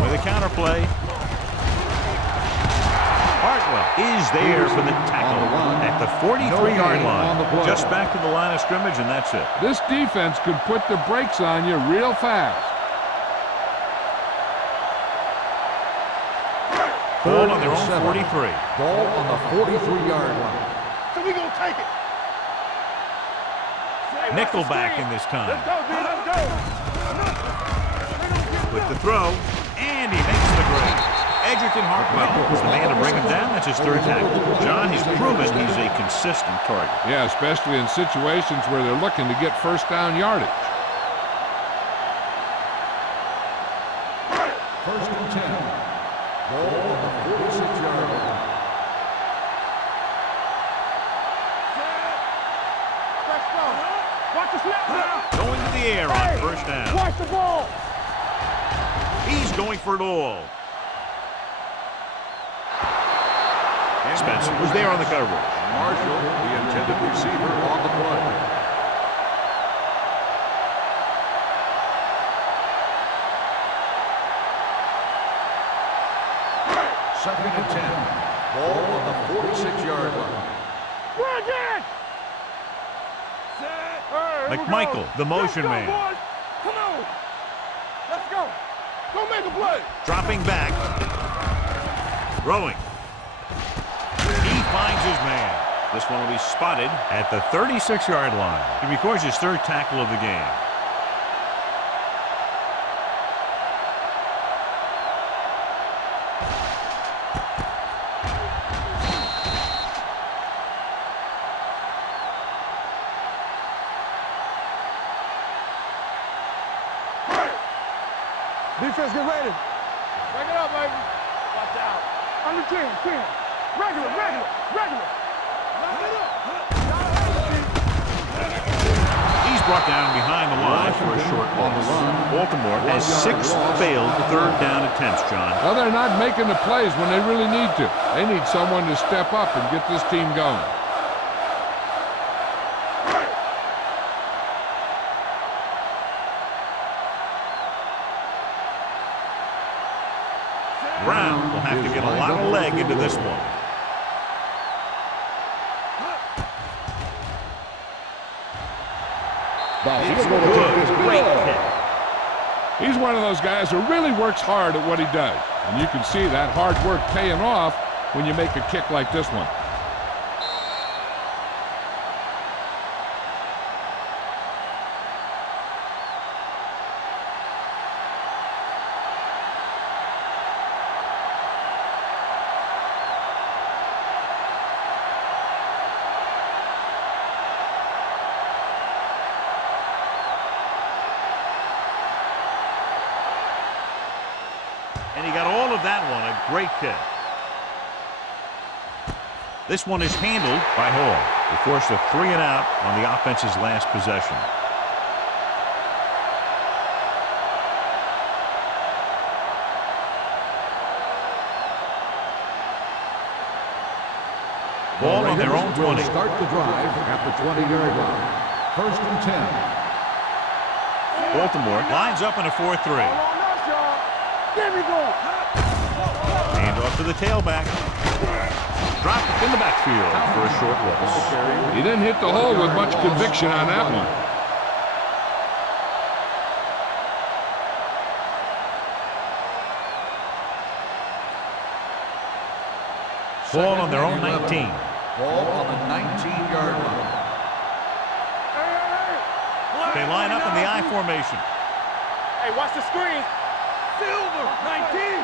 With a counterplay. Hartwell is there for the tackle at the 43-yard line. Just back to the line of scrimmage, and that's it. This defense could put the brakes on you real fast. Ball on their own 43. Ball on the 43-yard line. So we gonna take it. Nickelback in this time. Let's go, B. Let's go. With the throw, and he makes the grab. Edgerton Hartwell is the man to bring him down. That's his 3rd tackle. John, he's proven he's a consistent target. Yeah, especially in situations where they're looking to get first down yardage. First and 10. Ball on the 46-yard line. Let's go. Watch the snap now. Going to the air on first down. Watch the ball. He's going for it all. Spencer was there on the coverage. Marshall, the intended receiver, on the play. Second and 10. Ball on the 46-yard line. Bring it. Hey, McMichael, the motion man. Boys. Come on. Let's go. Go make a play. Dropping back. Throwing. He finds his man. This one will be spotted at the 36-yard line. He records his 3rd tackle of the game. Defense, get ready. Break it up, baby. Watch out. Under 10. Regular. Lock it up. He's brought down behind the line for a short loss. Baltimore has 6 failed 3rd down attempts, John. Well, they're not making the plays when they really need to. They need someone to step up and get this team going. Brown will have to get a lot of leg into this one. It's good. Great kick. He's one of those guys who really works hard at what he does. And you can see that hard work paying off when you make a kick like this one. And he got all of that one. A great kick. This one is handled by Hall. They forced a 3 and out on the offense's last possession. Ball on their own 20. Start the drive at the 20-yard line. First and 10. Baltimore lines up in a 4-3. There we go. Hand off to the tailback. Dropped in the backfield for a short loss. He didn't hit the hole with much conviction on that one. Ball on their own 19. Ball on the 19-yard line. They line up in the I formation. Hey, watch the screen. Silver, 19.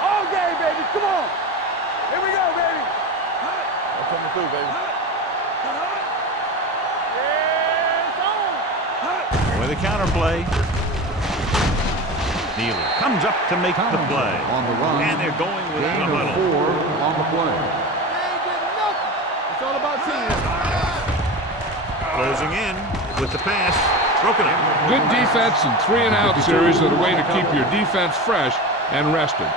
All game, baby. Come on. Here we go, baby. I'm coming through, baby. Yeah, it's on. With the counter play. Neely comes up to make the play. On the run. And they're going with Gain the of huddle. 4 on the play. They ain't getting nothing. It's all about team. Closing in with the pass. Broken up. Good defense and 3-and-out series are the way to keep your defense fresh and rested.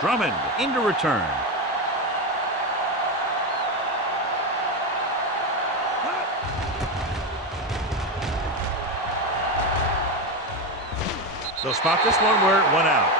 Drummond into return. They'll spot this one where it went out.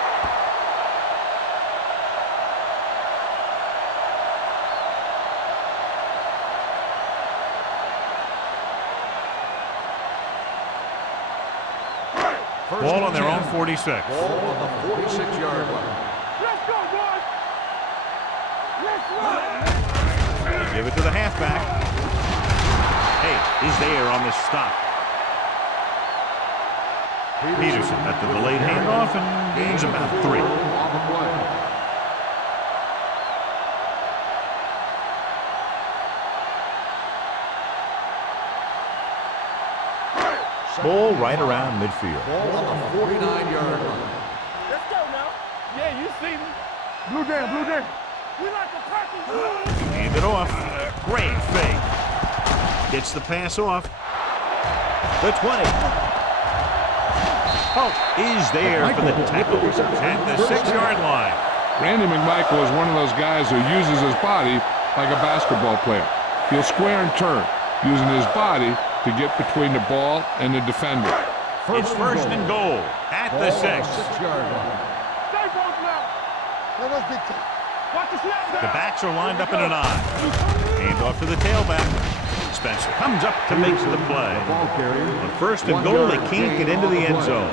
Ball on their own 46. Ball on the 46-yard line. Let's go, boys. Let's run. They give it to the halfback. Hey, he's there on the stop. Peterson at the delayed handoff and gains about 3. On the play. Ball right around midfield. Ball on the 49-yard line. Let's go now. Yeah, you see me. Blue down, blue down. We like the purple. Hand it off. Great fake. Gets the pass off. The 20. Hope is there for the tackle at the 6-yard line. Randy McMichael is one of those guys who uses his body like a basketball player. He'll square and turn, using his body to get between the ball and the defender. It's first and goal at the 6. 6-yard line. Stay both now. Let us big time. Watch the snap down. The backs are lined up in an I. Hand off to the tailback. Spencer comes up to make the play. Ball carrier. On first and goal, they can't get into the end zone.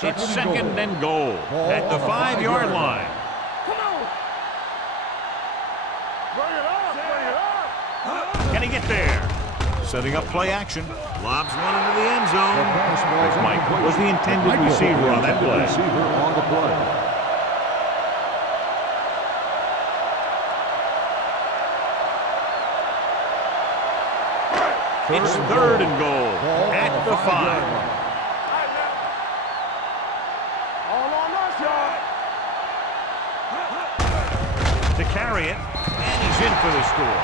It's second and goal at the 5-yard line. Come on. Bring it up. Bring it up. Can he get there? Setting up play action. Lobs one into the end zone. Mike was the intended receiver on that play. Receiver on the play. It's third and goal at the 5. All on us, y'all. To carry it, and he's in for the score.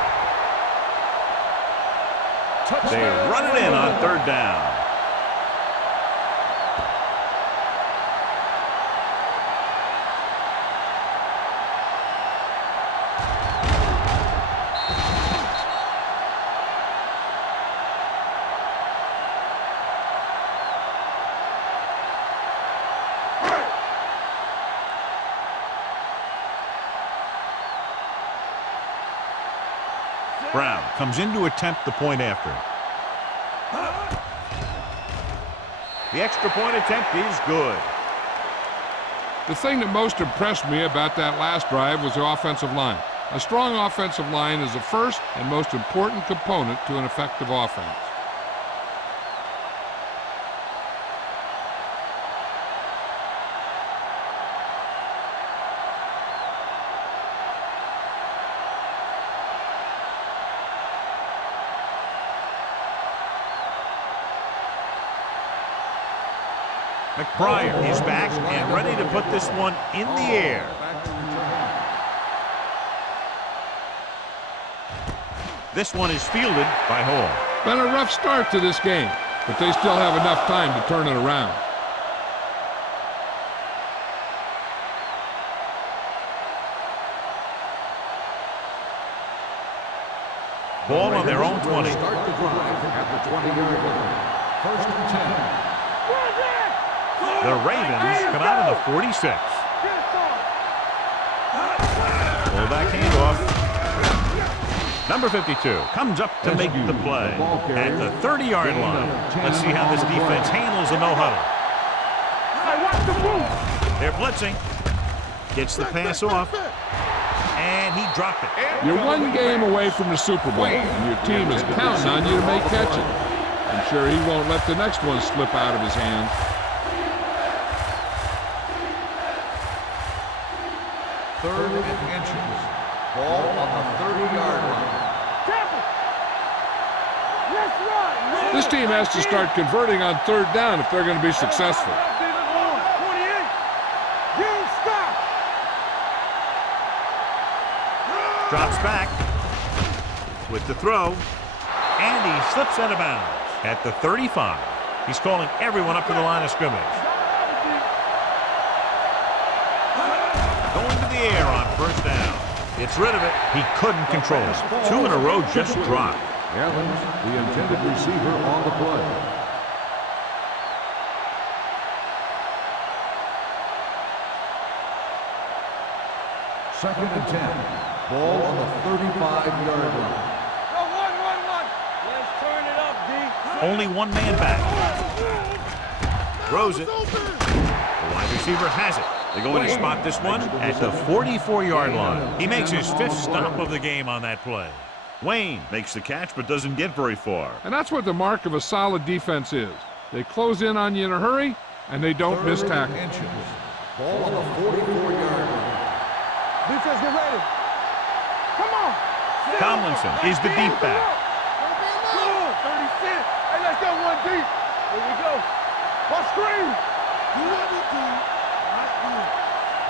They run it in on third down. Brown comes in to attempt the point after. The extra point attempt is good. The thing that most impressed me about that last drive was the offensive line. A strong offensive line is the first and most important component to an effective offense. McBride is back and ready to put this one in the air. This one is fielded by Hall. Been a rough start to this game, but they still have enough time to turn it around. Ball on their own 20. Start the drive at the 20-yard line. First and 10. The Ravens come out of the 46. Pull back handoff. Number 52 comes up to make the play at the 30-yard line. Let's see how this defense handles the no-huddle. They're blitzing. Gets the pass off. And he dropped it. You're one game away from the Super Bowl, and your team is counting on you to make catches. I'm sure he won't let the next one slip out of his hands. Third and inches. Ball on the 30-yard line. This team has to start converting on third down if they're going to be successful. Drops back with the throw, and he slips out of bounds at the 35. He's calling everyone up to the line of scrimmage. Going to the air on first down. Gets rid of it. He couldn't control it. 2 in a row just dropped. Evans, the intended receiver on the play. Second and 10. Ball on the 35-yard line. Let's turn it up, D. Only one man back. Throws it. The wide receiver has it. They're going to spot this one at the 44-yard line. He makes his 5th stop of the game on that play. Wayne makes the catch but doesn't get very far. And that's what the mark of a solid defense is. They close in on you in a hurry, and they don't miss tackle. Ball on the 44-yard line. Defense, get ready. Come on. Tomlinson is the deep back. 36. Hey, let's go one deep. Here we go. Watch screen.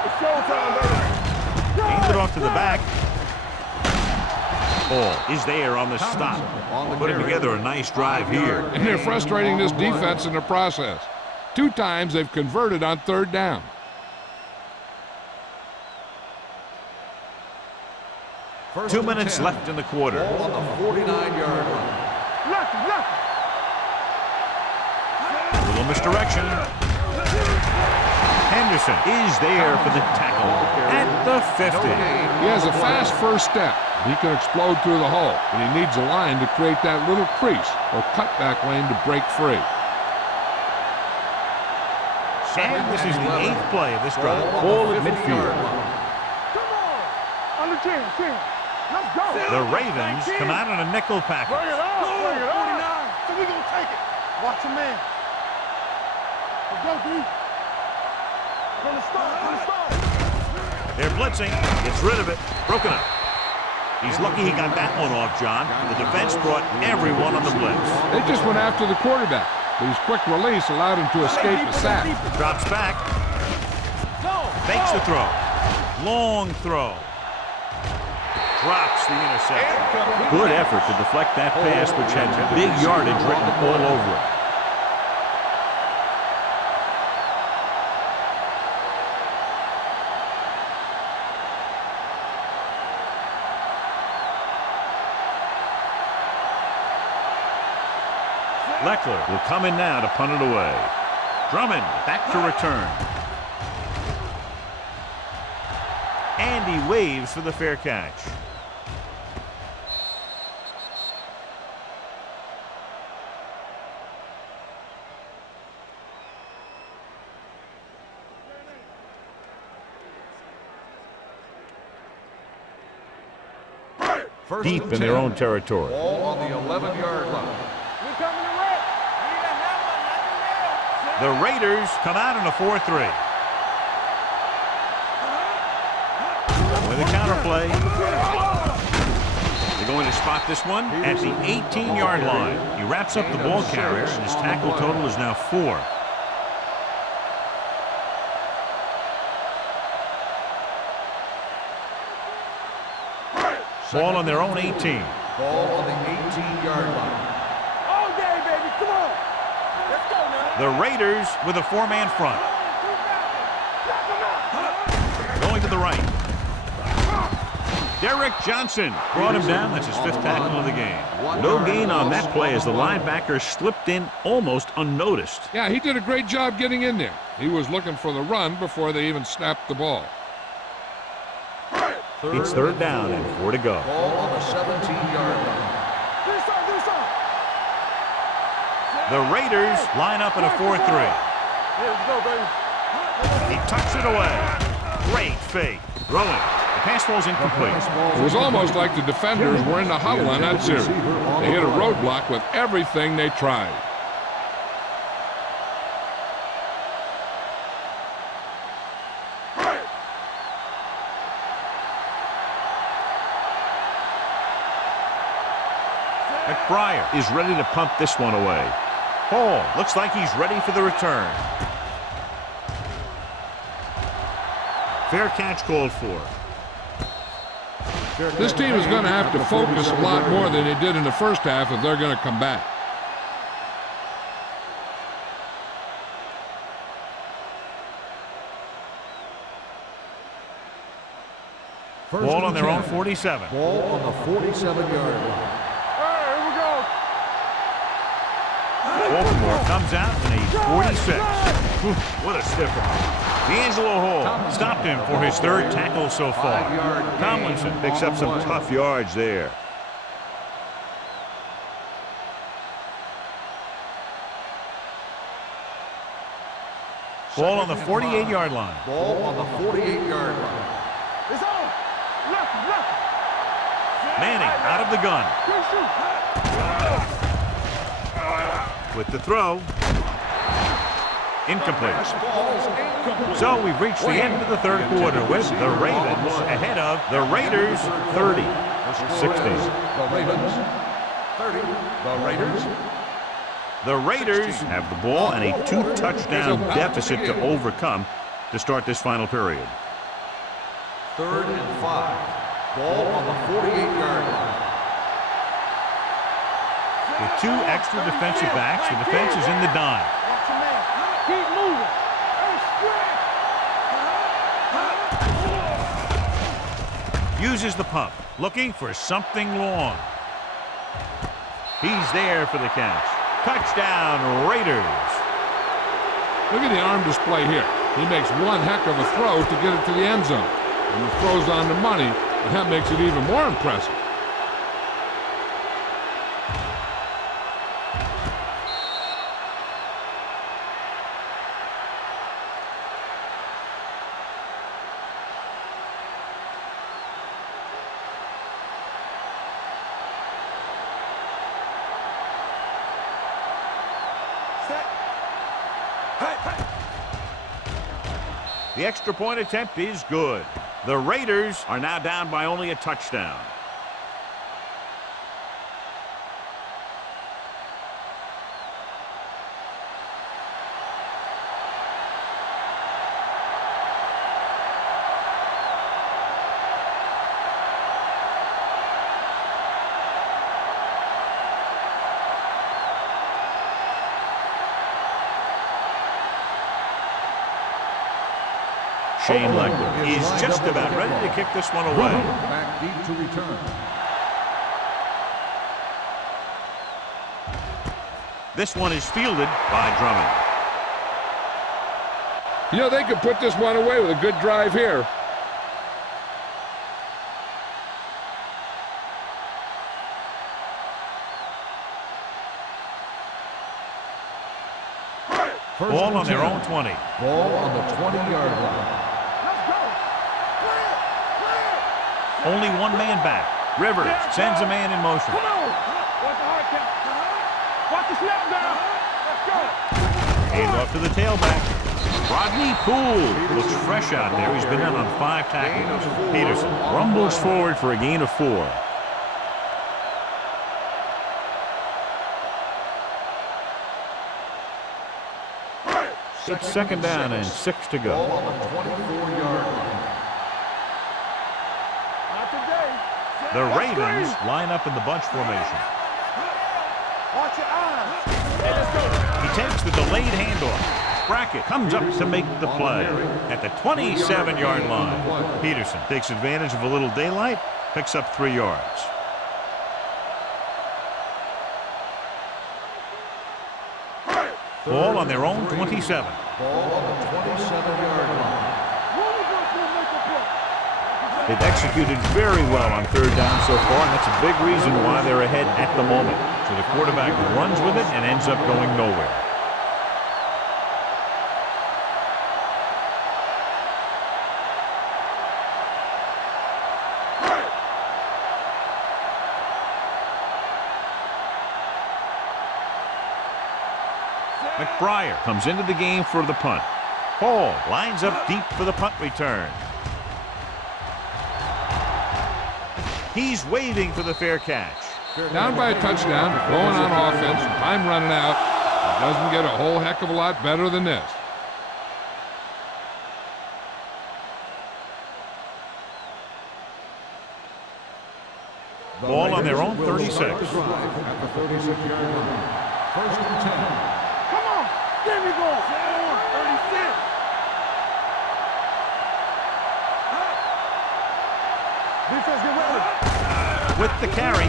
It's showtime, baby. Hands it off to the back. Ball is there on the stop. Putting together a nice drive here. And they're frustrating this defense in the process. 2 times they've converted on third down. First 2 and minutes 10. left in the quarter. Ball on the 49-yard line. A little misdirection. Henderson is there for the tackle at the 50. He has a fast first step. He can explode through the hole, but he needs a line to create that little crease or cutback lane to break free. And this is the 8th play of this drive. Ball Ball at midfield. Come on. Under 10. Let's go. The Ravens come out in a nickel package. Bring it on. 49. So we gonna take it. Watch your man. Let's go, D. From the start. They're blitzing. Gets rid of it. Broken up. He's lucky he got that one off, John. The defense brought everyone on the blitz. They just went after the quarterback, but his quick release allowed him to escape the sack. Drops back. Fakes the throw. Long throw. Drops the interception. Good effort to deflect that pass, which had big yardage written all over it. Leckler will come in now to punt it away. Drummond back to return. And he waves for the fair catch. Deep in their own territory. Ball on the 11-yard line. We're coming to wreck. The Raiders come out in a 4-3. With a counter play. They're going to spot this one at the 18-yard line. He wraps up the ball carrier, and his tackle total is now 4. Ball on their own 18. Ball on the 18-yard line. All day, baby. Come on. Let's go now. The Raiders with a 4-man front. Going to the right. Derek Johnson brought him down. That's his 5th tackle of the game. No gain on that play as the linebacker slipped in almost unnoticed. Yeah, he did a great job getting in there. He was looking for the run before they even snapped the ball. It's 3rd down and 4 to go. Ball on the 17-yard line. The Raiders line up in a 4-3. Let's go, baby. He tucks it away. Great fake. Throwing. The pass falls incomplete. It was almost like the defenders were in the huddle on that series. They hit a roadblock with everything they tried. McBriar is ready to pump this one away. Hall looks like he's ready for the return. Fair catch called for. This team is going to have to focus a lot more than they did in the first half if they're going to come back. Ball on their own 47. Ball on the 47-yard line. Here we go. Baltimore comes out in a 46. What a stiffer. D'Angelo Hall stopped him for his 3rd tackle so far. Tomlinson picks up some tough yards there. Ball on the 48-yard line. Ball on the 48-yard line. It's on. Left. Manning out of the gun. With the throw. Incomplete. So we've reached the end of the 3rd quarter with the Ravens ahead of the Raiders 30-16. The Ravens 30. The Raiders. The Raiders have the ball and a 2-touchdown deficit to overcome to start this final period. 3rd and 5. Ball on the 48-yard line. With 2 extra defensive backs, the defense is in the dime. Keep moving. Uses the pump, looking for something long. He's there for the catch. Touchdown, Raiders. Look at the arm display here. He makes one heck of a throw to get it to the end zone. And the throw's on the money, and that makes it even more impressive. The extra point attempt is good. The Raiders are now down by only a touchdown. Shane Lecter is just about ready to kick this one away. Back deep to return. This one is fielded by Drummond. You know, they could put this one away with a good drive here. Ball on their own 20. Ball on the 20-yard line. Only one man back. Rivers sends a man in motion. Come on. Watch the hard count. Watch the snap down. Let's go. Hand off to the tailback. Rodney Poole looks fresh out there. He's been in on 5 tackles. Peterson rumbles forward for a gain of 4. It's 2nd down and 6 to Ball go. on the 24-yard line. Not today. The Ravens line up in the bunch formation. Watch your eyes. Hey, let's go. He takes the delayed handoff. Brackett comes up to make the play at the 27-yard line. Peterson takes advantage of a little daylight, picks up 3 yards. Ball on their own 27. Ball on the 27-yard line. They've executed very well on third down so far, and that's a big reason why they're ahead at the moment. So the quarterback runs with it and ends up going nowhere. McBriar comes into the game for the punt. Hall lines up deep for the punt return. He's waving for the fair catch. Down by a touchdown, going on offense, time running out. It doesn't get a whole heck of a lot better than this. Ball on their own 36. At the 36-yard line. First and 10. Come on. Give me ball. 36. Defense, get ready. With the carry,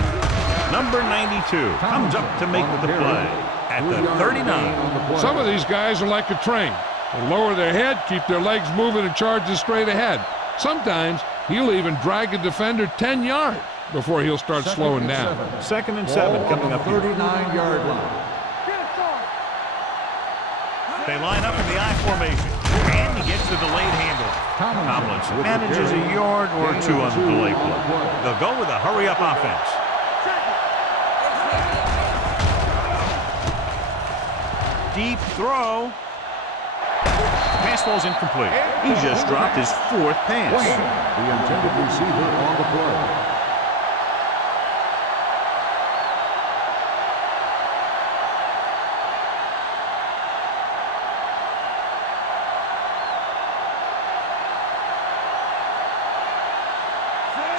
number 92 comes up to make the play at the 39. Some of these guys are like a train. They lower their head, keep their legs moving, and charge it straight ahead. Sometimes he'll even drag a defender 10 yards before he'll start slowing down. 2nd and 7 coming up here. 39-yard line. They line up in the I formation, and he gets the delayed handoff. Tomlinson manages a yard or 2 on the delay play. They'll go with a hurry-up offense. Deep throw. Pass falls incomplete. He just dropped his 4th pass. The intended receiver on the play.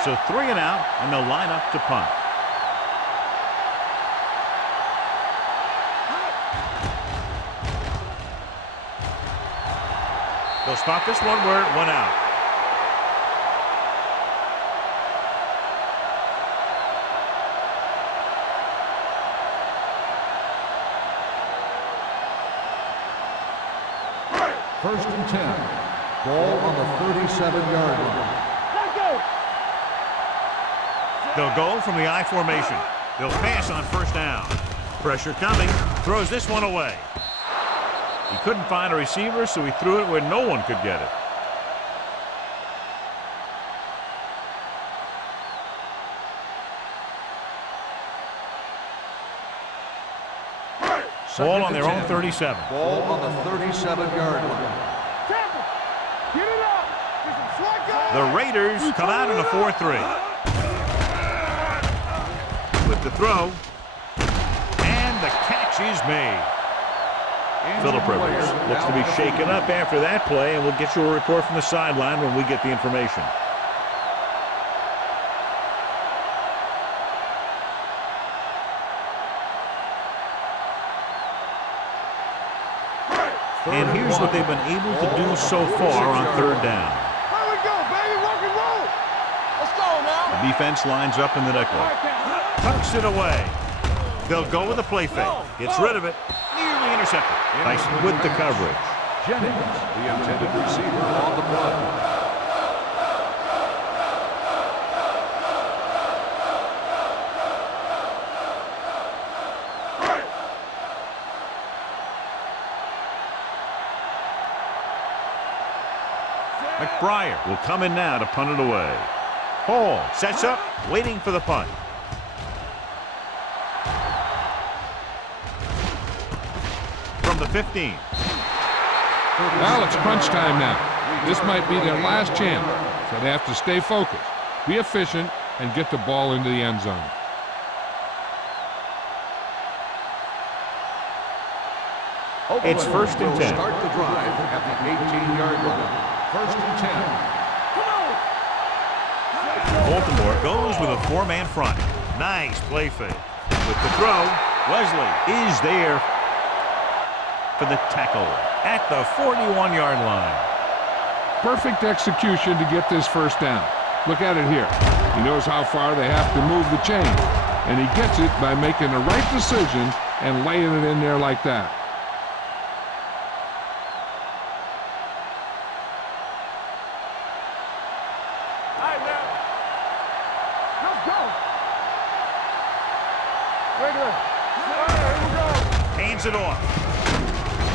So 3 and out, and they'll line up to punt. They'll spot this one where it went out. First and 10. Ball on the 37-yard line. They'll go from the I formation. They'll pass on first down. Pressure coming. Throws this one away. He couldn't find a receiver, so he threw it where no one could get it. Ball on their own 37. Ball on the 37-yard line. Get it up. The Raiders come out in a 4-3. With the throw, and the catch is made. Phillip Rivers looks to be shaken up after that play, and we'll get you a report from the sideline when we get the information. And here's what they've been able to do so far on third down. Here we go, baby. Rock and roll. Let's go now. The defense lines up in the nickel. Tucks it away. They'll go with a play fake. Gets rid of it. Nearly intercepted. Tyson with the coverage. Jennings, the intended receiver on the play. McBriar will come in now to punt it away. Hall sets up, waiting for the punt. From the 15. Well, it's crunch time now. This might be their last chance, so they have to stay focused, be efficient, and get the ball into the end zone. It's first and 10. Start the drive at the 18-yard line. First and 10. Come on. Baltimore goes with a four-man front. Nice play fake. With the throw, Wesley is there for the tackle at the 41-yard line. Perfect execution to get this first down. Look at it here. He knows how far they have to move the chain, and he gets it by making the right decision and laying it in there like that. All right, man. Let's go. Regular. All right, here we go. Hands it off.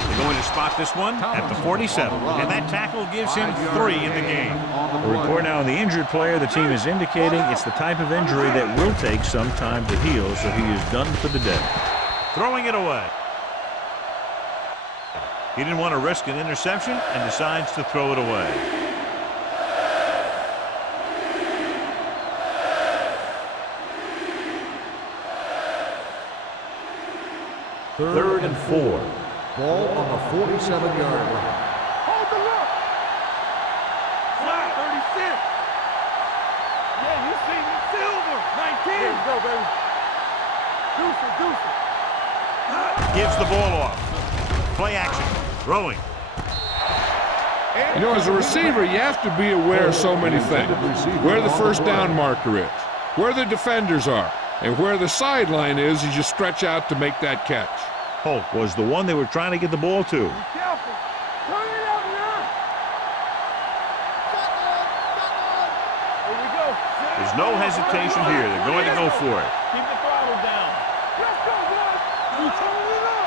They're going to spot this one at the 47, and that tackle gives him 3 in the game. A report now on the injured player. The team is indicating it's the type of injury that will take some time to heal, so he is done for the day. Throwing it away. He didn't want to risk an interception and decides to throw it away. Third and 4. Ball on the 47-yard line. Hold the look. Flat 36. Yeah, you see me. Silver. 19. Here we go, baby. Deuce it. Gives the ball off. Play action. Throwing. You know, as a receiver, you have to be aware of so many things. Where the first down marker is, where the defenders are, and where the sideline is as you stretch out to make that catch. Hulk was the one they were trying to get the ball to. Be careful. Turn it up now. Here we go. There's no hesitation here. They're going to go for it. Keep the throttle down. Let's go, boys. You turn it up.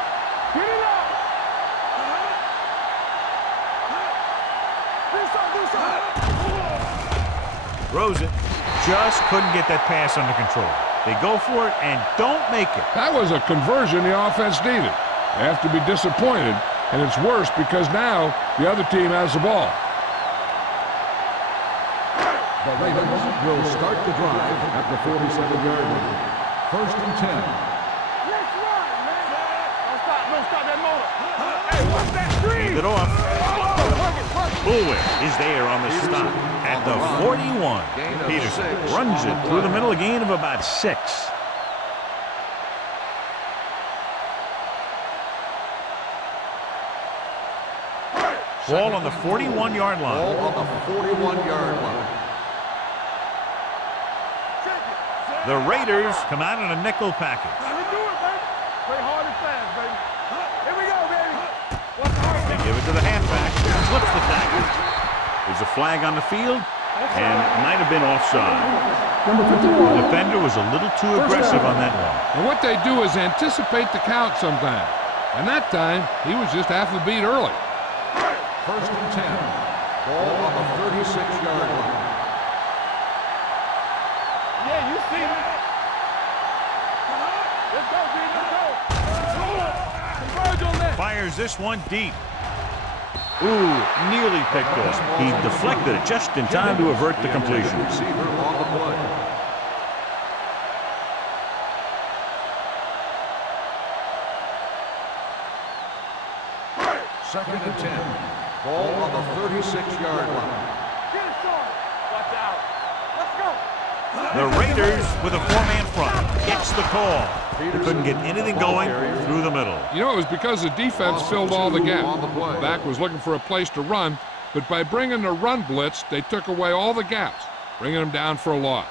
Get it up. Throws it. Just couldn't get that pass under control. They go for it and don't make it. That was a conversion the offense needed. They have to be disappointed, and it's worse because now the other team has the ball. The Ravens will start the drive at the 47-yard line. First and 10. Let's run, man. Don't stop that motor. Hey, what's that screen? Hand it off. Bullware is there on the stop at the 41. Peterson runs it through the middle, a gain of about 6. Ball on the 41-yard line. Ball on the 41-yard line. The Raiders come out in a nickel package. We do it, baby. Play hard and fast, baby. Here we go, baby. What's the hurry? They give it to the halfback. Flips the tackle. There's a flag on the field, and it might have been offside. Number The 51. defender was a little too aggressive on that one. And what they do is anticipate the count sometimes. And that time, he was just half a beat early. First and 10. Ball on the 36-yard line. Yeah, you see me. Let's go, B. Let's go. Converge on that. Fires this one deep. Ooh, nearly picked off. He deflected it just in time to avert the completion. Receiver on the play. Second and 10. Ball on the 36-yard line. Get it started. Watch out. Let's go. The Raiders with a four-man front gets the call. They couldn't get anything going through the middle. You know, it was because the defense filled all the gaps. The back was looking for a place to run, but by bringing the run blitz, they took away all the gaps, bringing them down for a loss.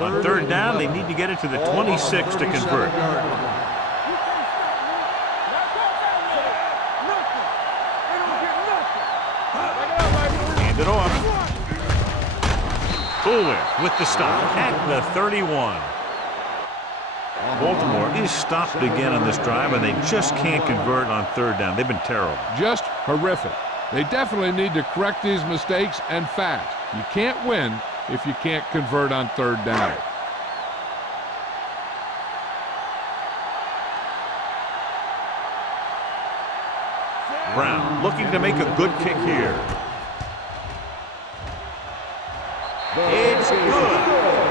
On third down, they need to get it to the 26 to convert. You can't stop me. Now go down there. Nothing. They don't get nothing. Take it out, baby. Hand it off. Bullware with the stop at the 31. Baltimore is stopped again on this drive, and they just can't convert on third down. They've been terrible. Just horrific. They definitely need to correct these mistakes and fast. You can't win if you can't convert on third down. Brown looking to make a good kick here. It's good.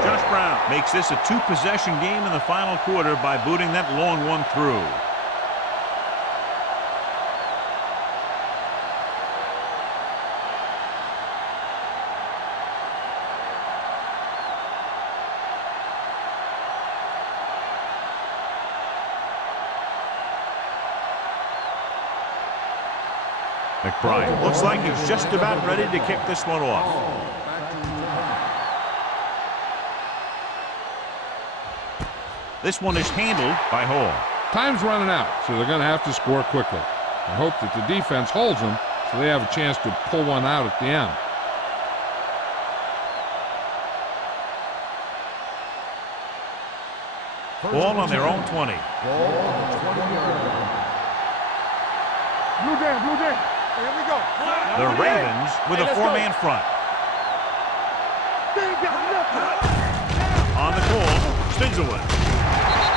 Josh Brown makes this a two-possession game in the final quarter by booting that long one through. McBride looks like he's just about ready to kick this one off. This one is handled by Hall. Time's running out, so they're going to have to score quickly. I hope that the defense holds them so they have a chance to pull one out at the end. Ball on their own 20. Ball on the 20-yard line. Blue game, blue game. Here we go. The Ravens with a four-man front. They ain't got nothing. On the call, Stinselwood.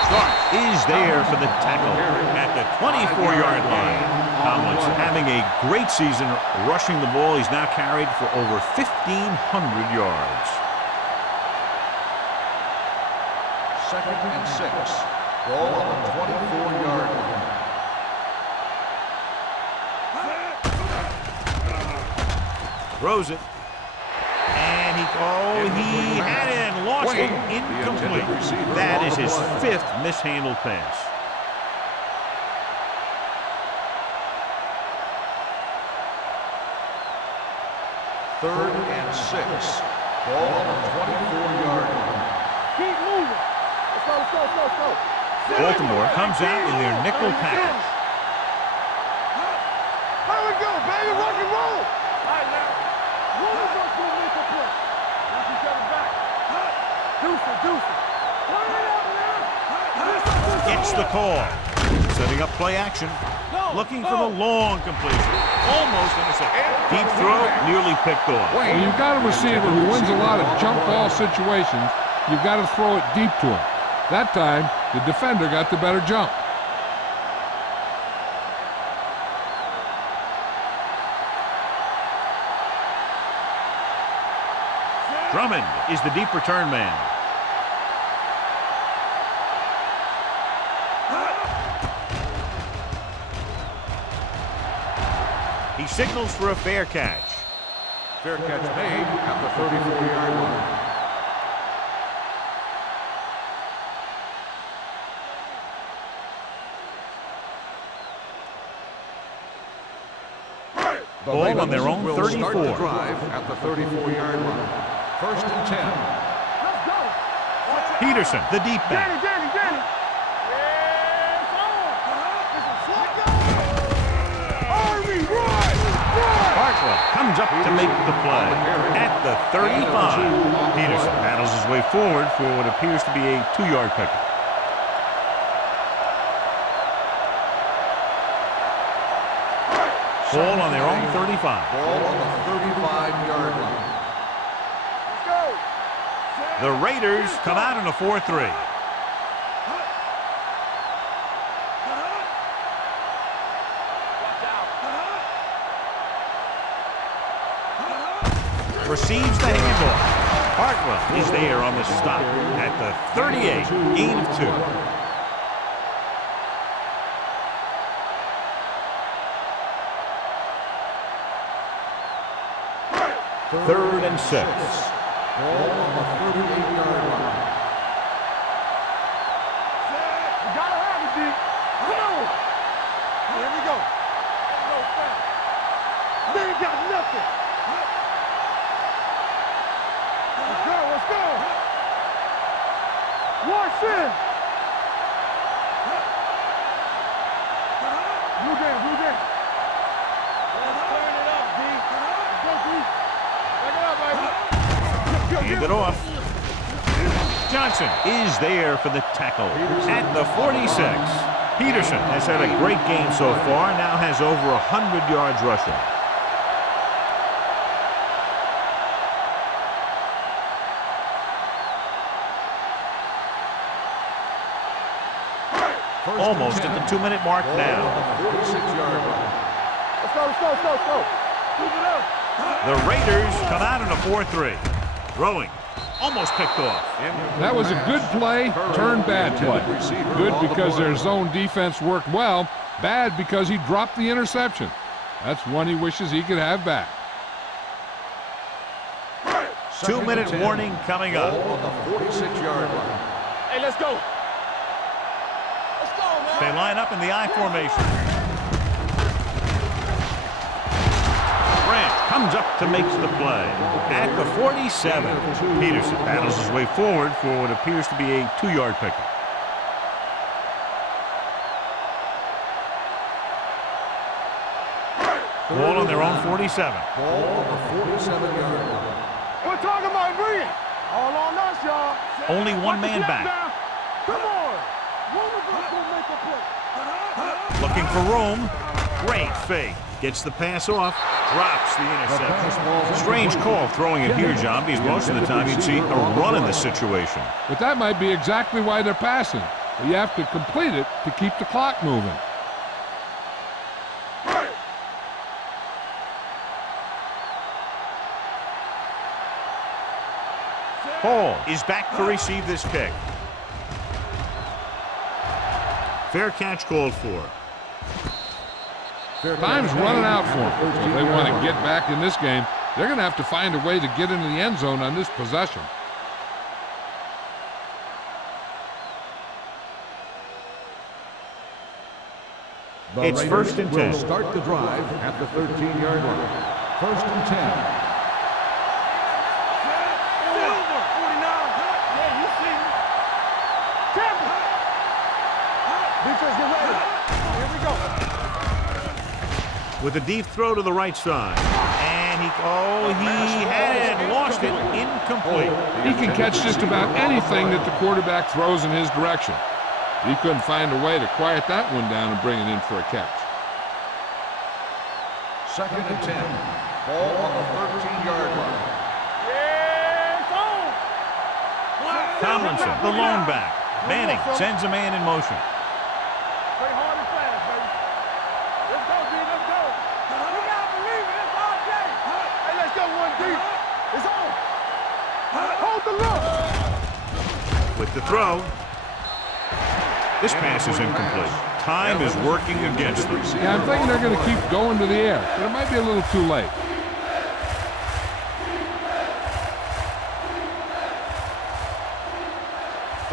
Start is there for the tackle at the 24-yard line. Tomlin's having a great season rushing the ball. He's now carried for over 1,500 yards. 2nd and 6. Ball on the 24-yard line. Throws it. And he had it and lost it. Incomplete. That is his 5th mishandled pass. Third and 6. Ball on the 24-yard line. Keep moving. Let's go. Baltimore comes out in their nickel package. There we go, baby. Rock and roll. All right, now. One of us will make a play. Knock each other back. Deuce it. Turn it up now. Gets the call. Setting up play action. Looking for the long completion. Almost intercepted. Deep throw, nearly picked off. When you've got a receiver who wins a lot of jump ball situations, you've got to throw it deep to him. That time, the defender got the better jump. Drummond is the deep return man. He signals for a fair catch. Fair catch made at the 34-yard line. Ball on their own 34. Will start the drive at the 34-yard line. 1st and 10. Let's go. Peterson, the deep back. Danny. It's on. This is Flacco. Army, run. Barkley comes up to make the play at the 35. Peterson battles his way forward for what appears to be a 2-yard pickup. Ball on their own 35. Ball on the 35-yard line. Let's go. The Raiders come out in a 4-3. Receives the handoff. Hartwell is there on the stop at the 38. Gain of 2. Third and 6. Ball on the 38-yard line. You gotta have it, D. Come on. Here we go. Ain't no foul. They ain't got nothing. Let's go. Watch in. Blue game. Let's turn it up, D. Let's go, D. Back it up, baby. Hand it off. Johnson is there for the tackle at the 46. Peterson has had a great game so far, now has over 100 yards rushing. Almost at the 2-minute mark now. 46-yard line. Let's go. Move it up. The Raiders come out in a 4-3. Throwing. Almost picked off. That was a good play, turned bad play. Good because their zone defense worked well. Bad because he dropped the interception. That's one he wishes he could have back. 2-minute warning coming up. Ball on the 46-yard line. Hey, let's go. Let's go, man. They line up in the I formation. Branch comes up to make the play. At the 47, Peterson battles his way forward for what appears to be a 2-yard pickup. Ball on their own 47. Ball on the 47-yard line. We're talking about bringing. All on us, y'all. Only one man back. Now. Come on. One of us will make a play. Looking for room. Great fake. Gets the pass off. Drops the interception. Strange call throwing it here, John, because most of the time you'd see a run in this situation. But that might be exactly why they're passing. You have to complete it to keep the clock moving. Hall is back to receive this kick. Fair catch called for. Time's running out for them. So if they want to get back in this game, they're going to have to find a way to get into the end zone on this possession. It's first and 10. Will start the drive at the 13-yard line. First and 10. With a deep throw to the right side. And he had it, lost it, incomplete. He can catch just about anything that the quarterback throws in his direction. He couldn't find a way to quiet that one down and bring it in for a catch. Second and 10. Ball on the 13-yard line. Tomlinson, the lone back. Manning sends a man in motion. Play hard and fast, baby. Let's go, D. Let's go. You gotta believe it. It's all day. Hey, let's go, 1D. It's on. Hold the look. With the throw. This pass is incomplete. Time is working against them. Yeah, I'm thinking they're going to keep going to the air, but it might be a little too late.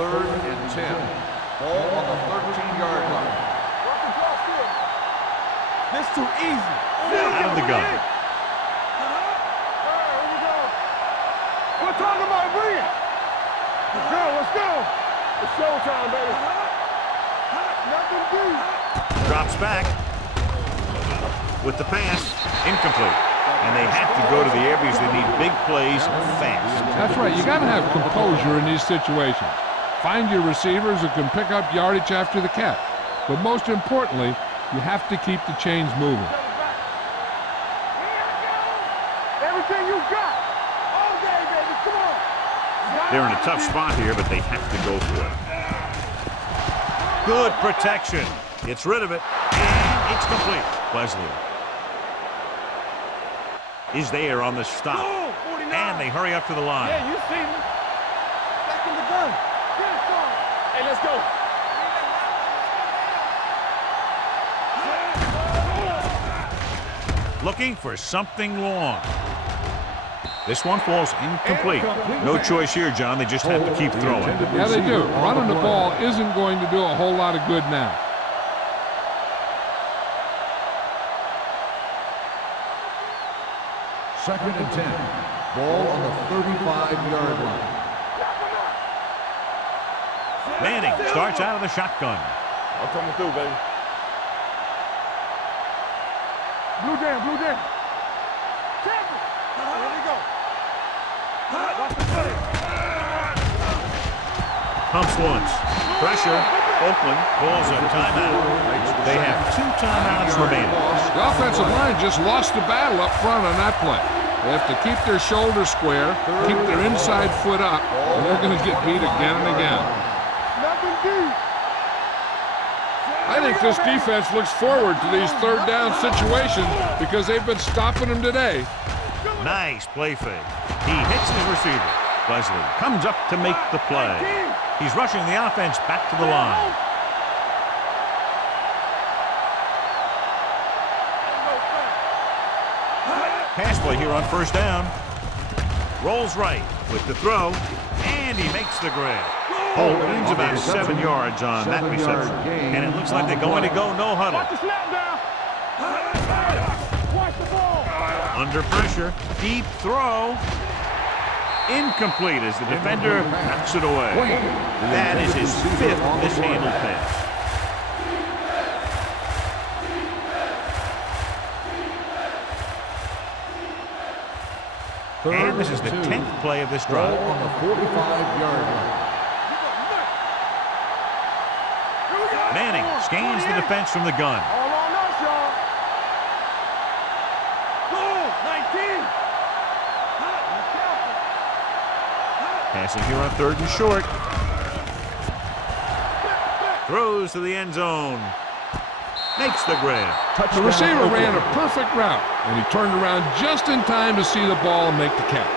Third and 10. Ball on the 13-yard line. This too easy. Out of the gun. Here we go. We're talking about bringing. Let's go, let's go. It's showtime, baby. Nothing deep. Drops back. With the pass, incomplete. And they have to go to the air because they need big plays fast. That's right. You got to have composure in these situations. Find your receivers who can pick up yardage after the catch. But most importantly, you have to keep the chains moving. Everything you got. All day, baby. Come on. They're in a tough spot here, but they have to go for it. Good protection. Gets rid of it. And it's complete. Wesley is there on the stop. And they hurry up to the line. Yeah, you see me. Back in the gun. Get it, son. Hey, let's go. Looking for something long. This one falls incomplete. No choice here, John. They just have to keep throwing. Yeah, they do. Running the ball isn't going to do a whole lot of good now. Second and 10. Ball on the 35-yard line. Manning starts out of the shotgun. I'm coming through, baby. Blue jam, blue jam. Here we go. Watch the play. Pumps once. Pressure. Oakland calls a timeout. They have 2 timeouts remaining. The offensive line just lost the battle up front on that play. They have to keep their shoulders square, keep their inside foot up, and they're going to get beat again and again. Nothing deep. I think this defense looks forward to these third down situations because they've been stopping them today. Nice play fake. He hits his receiver. Wesley comes up to make the play. He's rushing the offense back to the line. Pass play here on first down. Rolls right with the throw, and he makes the grab. Holt gains about 7 yards on that reception. And it looks like they're going to go no huddle. Watch the snap down. Watch the ball. Under pressure. Deep throw. Incomplete as the defender knocks it away. That is his 5th mishandled pass. And this is the 10th play of this drive. On the 45-yard line. Manning scans the defense from the gun. All on us, y'all. Go, 19. Passing here on 3rd and short. Throws to the end zone. Makes the grab. The receiver ran a perfect route, and he turned around just in time to see the ball and make the catch.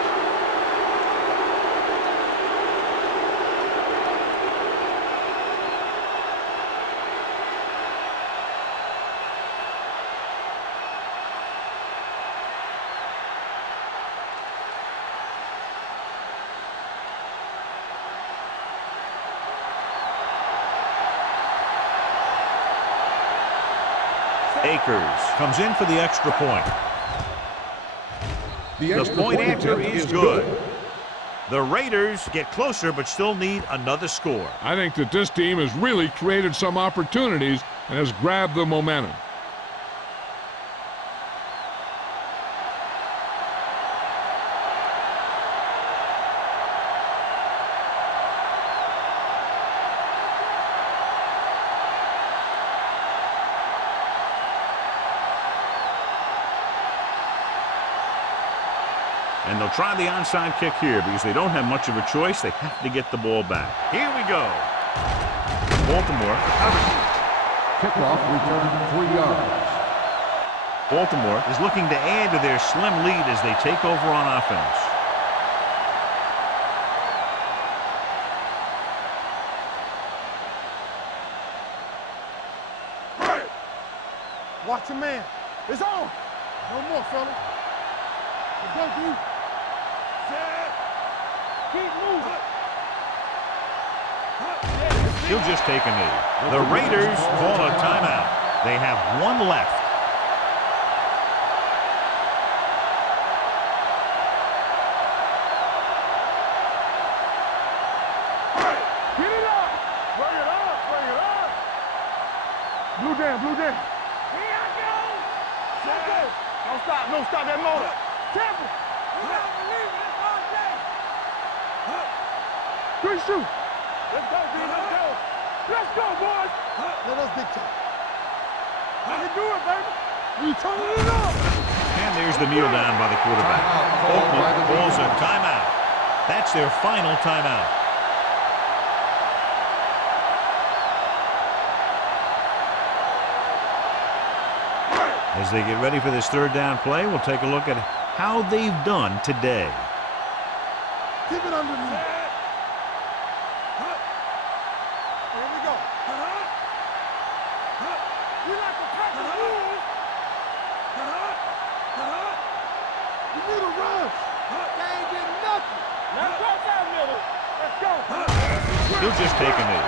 Akers comes in for the extra point. The point after is good. The Raiders get closer but still need another score. I think that this team has really created some opportunities and has grabbed the momentum. And they'll try the onside kick here because they don't have much of a choice. They have to get the ball back. Here we go. Baltimore recovers. Kickoff return 3 yards. Baltimore is looking to add to their slim lead as they take over on offense. Watch your man. It's on. No more, fella. Let's go, dude. Set. Keep moving. He'll just take a knee. The Raiders call a timeout. They have 1 left. Get it up. Bring it up. Bring it up. Blue down. Blue down. Here I go. Let's go. Don't stop. Don't stop that motor. Temple. We don't believe it. It's all day. Good shoot. Let's go, B. Let's go. Let's go, boys. Let us big time. I can do it, baby. We turning it up. And there's the kneel down by the quarterback. Oakland calls a timeout. That's their final timeout. As they get ready for this 3rd down play, we'll take a look at how they've done today. Keep it underneath. Here we go. We like to crack the rules. We need a rush. They ain't getting nothing. Let's go down middle. Let's go. He'll just take a knee.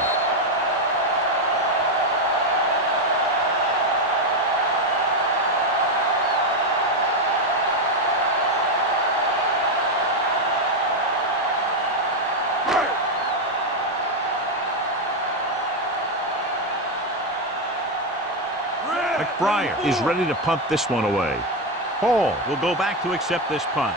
McBride is ready to punt this one away. Hall will go back to accept this punt.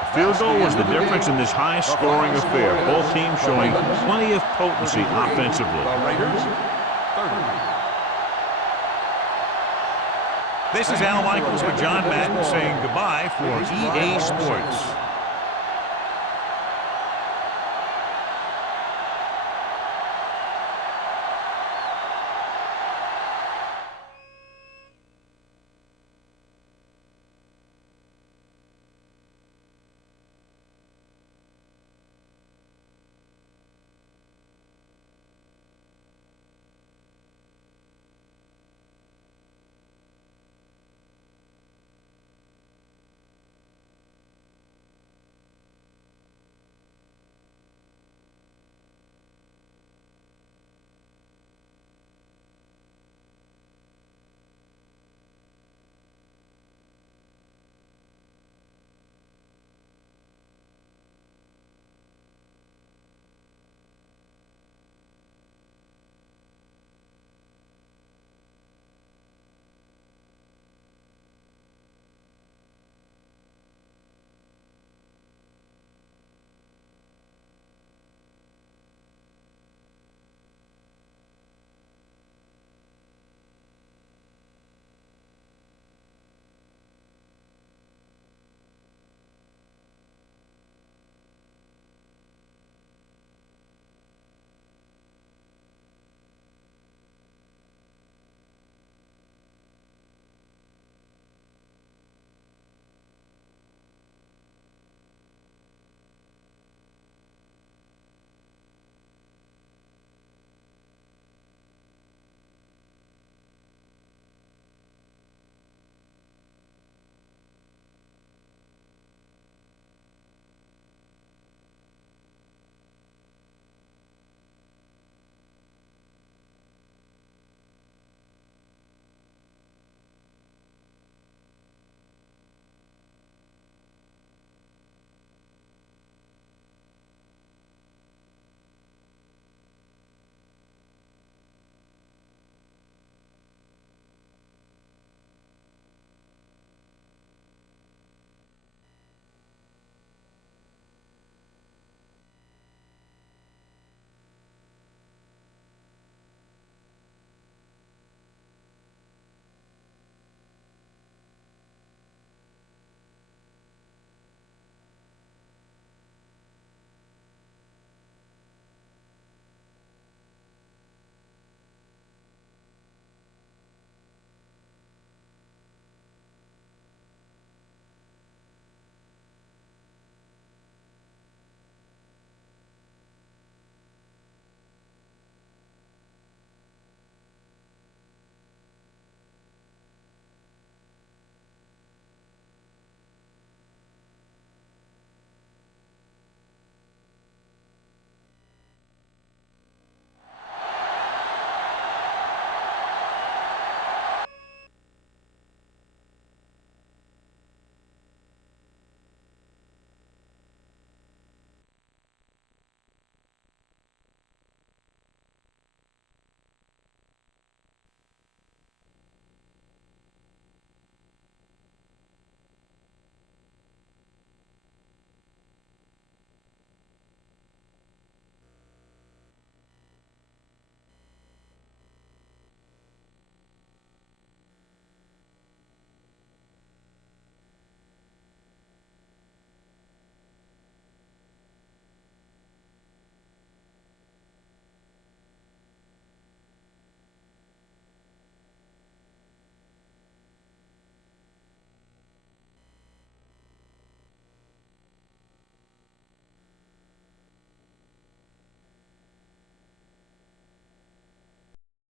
A field goal was the difference in this high-scoring affair. Both teams showing plenty of potency offensively. The Raiders, 30. This is Al Michaels with John Madden saying goodbye for EA Sports.